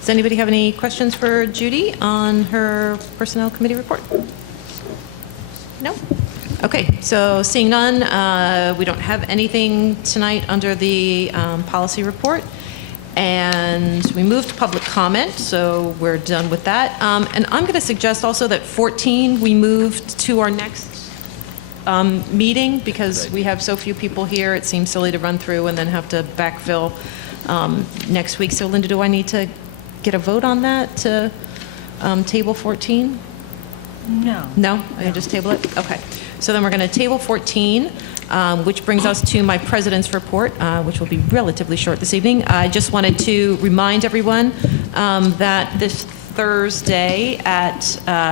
Does anybody have any questions for Judy on her Personnel Committee report? No? Okay, so seeing none, we don't have anything tonight under the policy report. And we moved to public comment, so we're done with that. And I'm going to suggest also that 14, we moved to our next meeting because we have so few people here. It seems silly to run through and then have to backfill next week. So Linda, do I need to get a vote on that to table 14? No. No? I can just table it? Okay. So then we're going to table 14, which brings us to my president's report, which will be relatively short this evening. I just wanted to remind everyone that this Thursday at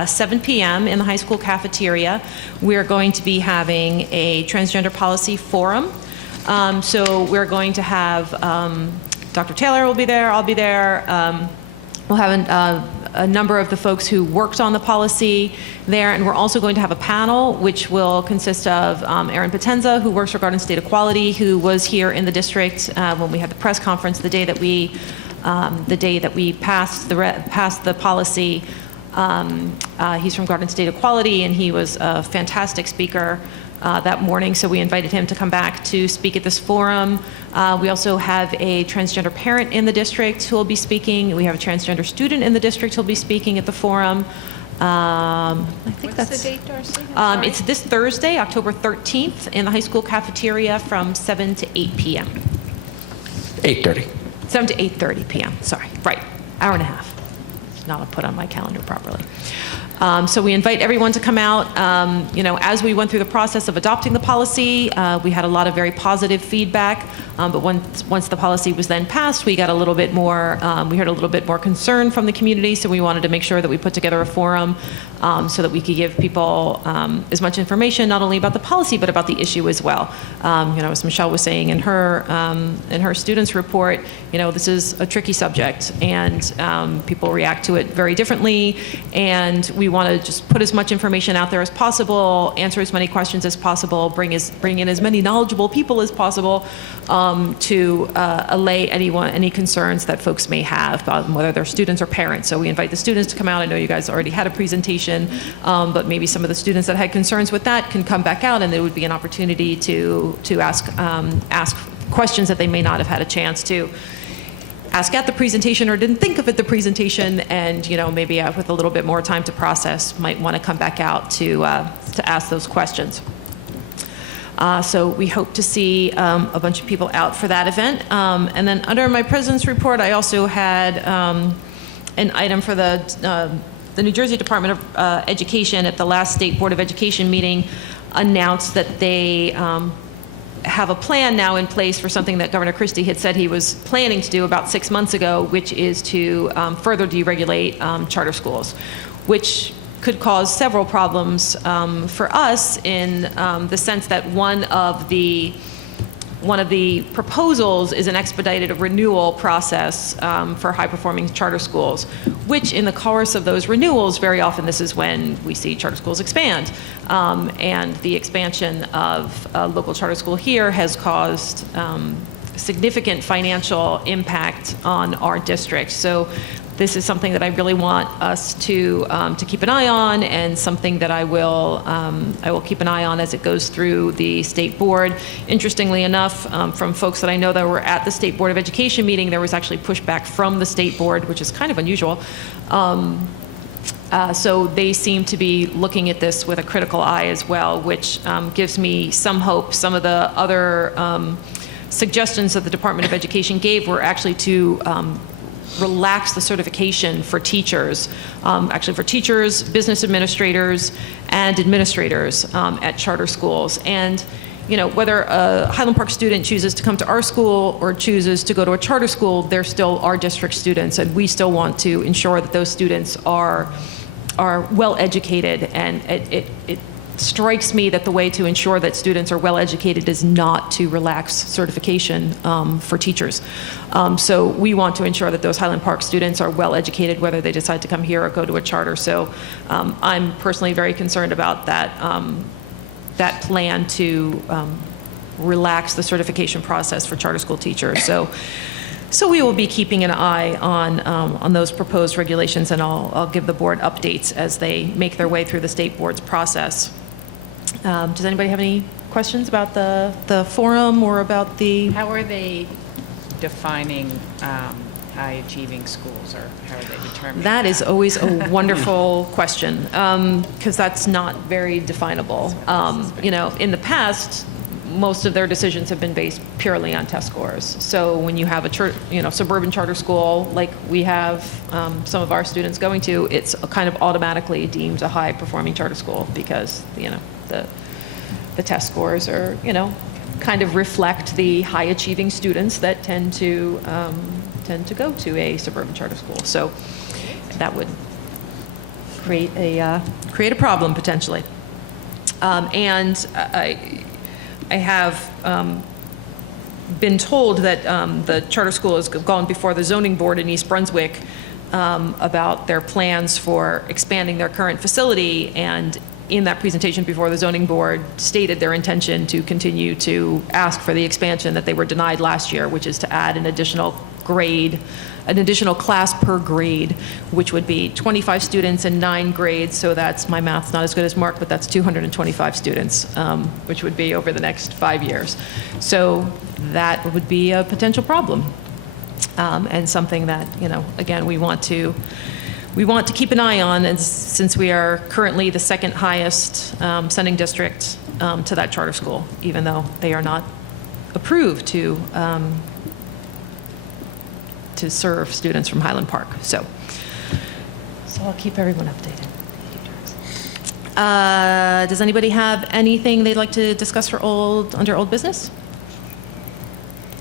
7 p.m. in the high school cafeteria, we're going to be having a transgender policy forum. So we're going to have Dr. Taylor will be there, I'll be there. We'll have a number of the folks who worked on the policy there, and we're also going to have a panel which will consist of Erin Potenza, who works for Garden State Equality, who was here in the district when we had the press conference the day that we passed the policy. He's from Garden State Equality, and he was a fantastic speaker that morning, so we invited him to come back to speak at this forum. We also have a transgender parent in the district who will be speaking. We have a transgender student in the district who will be speaking at the forum. I think What's that's the date, Darcy? it's this Thursday, October 13th, in the high school cafeteria from 7 to 8 p.m. 8:30. 7 to 8:30 p.m. Sorry, right, hour and a half. It's not put on my calendar properly. So we invite everyone to come out. As we went through the process of adopting the policy, we had a lot of very positive feedback. But once the policy was then passed, we got a little bit more. We heard a little bit more concern from the community. So we wanted to make sure that we put together a forum so that we could give people as much information, not only about the policy but about the issue as well. As Michelle was saying in her students' report, this is a tricky subject, and people react to it very differently. And we we want to just put as much information out there as possible, answer as many questions as possible, bring in as many knowledgeable people as possible to allay any concerns that folks may have, whether they're students or parents. So we invite the students to come out. I know you guys already had a presentation, but maybe some of the students that had concerns with that can come back out, and there would be an opportunity to ask questions that they may not have had a chance to ask at the presentation or didn't think of at the presentation, and maybe with a little bit more time to process, might want to come back out to ask those questions. So we hope to see a bunch of people out for that event. And then under my president's report, I also had an item for the New Jersey Department of Education at the last State Board of Education meeting announced that they have a plan now in place for something that Governor Christie had said he was planning to do about 6 months ago, which is to further deregulate charter schools, which could cause several problems for us in the sense that one of the proposals is an expedited renewal process for high-performing charter schools, which in the course of those renewals, very often this is when we see charter schools expand. And the expansion of a local charter school here has caused significant financial impact on our district. So this is something that I really want us to keep an eye on, and something that I will keep an eye on as it goes through the state board. Interestingly enough, from folks that I know that were at the State Board of Education meeting, there was actually pushback from the state board, which is kind of unusual. So they seem to be looking at this with a critical eye as well, which gives me some hope. Some of the other suggestions that the Department of Education gave were actually to relax the certification for teachers, business administrators, and administrators at charter schools. And whether a Highland Park student chooses to come to our school or chooses to go to a charter school, they're still our district students, and we still want to ensure that those students are well educated. And it strikes me that the way to ensure that students are well educated is not to relax certification for teachers. So we want to ensure that those Highland Park students are well educated, whether they decide to come here or go to a charter. So I'm personally very concerned about that plan to relax the certification process for charter school teachers. So we will be keeping an eye on those proposed regulations, and I'll give the board updates as they make their way through the state board's process. Does anybody have any questions about the forum or about the? How are they defining high achieving schools, or how are they determining That is always a wonderful question, because that's not very definable. In the past, most of their decisions have been based purely on test scores. So when you have a suburban charter school like we have some of our students going to, it's kind of automatically deemed a high performing charter school because the test scores are kind of reflect the high achieving students that tend to go to a suburban charter school. So that would create a problem potentially. And I have been told that the charter school has gone before the zoning board in East Brunswick about their plans for expanding their current facility, and in that presentation before the zoning board stated their intention to continue to ask for the expansion that they were denied last year, which is to add an additional class per grade, which would be 25 students in 9 grades. So that's, my math's not as good as Mark, but that's 225 students, which would be over the next 5 years. So that would be a potential problem, and something that, again, we want to keep an eye on, and since we are currently the second highest sending district to that charter school, even though they are not approved to serve students from Highland Park. So I'll keep everyone updated. Does anybody have anything they'd like to discuss for under old business?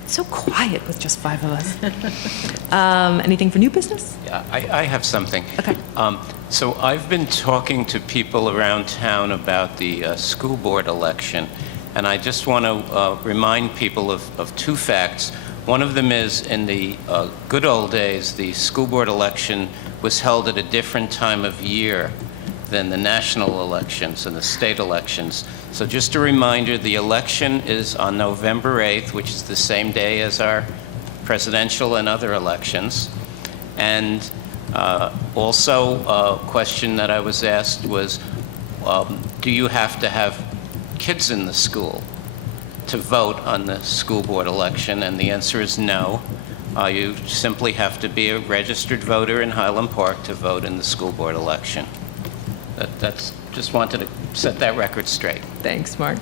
It's so quiet with just 5 of us. Anything for new business? Yeah, I have something. Okay. So I've been talking to people around town about the school board election, and I just want to remind people of 2 facts. One of them is, in the good old days, the school board election was held at a different time of year than the national elections and the state elections. So just a reminder, the election is on November 8th, which is the same day as our presidential and other elections. And also, a question that I was asked was, do you have to have kids in the school to vote on the school board election? And the answer is no. You simply have to be a registered voter in Highland Park to vote in the school board election. That's just wanted to set that record straight. Thanks, Mark.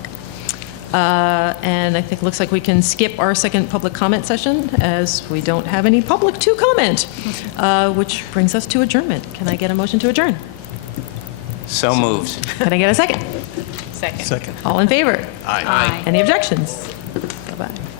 And I think it looks like we can skip our second public comment session as we don't have any public to comment, which brings us to adjournment. Can I get a motion to adjourn? So moved. Can I get a second? Second. Second. All in favor? Aye. Any objections?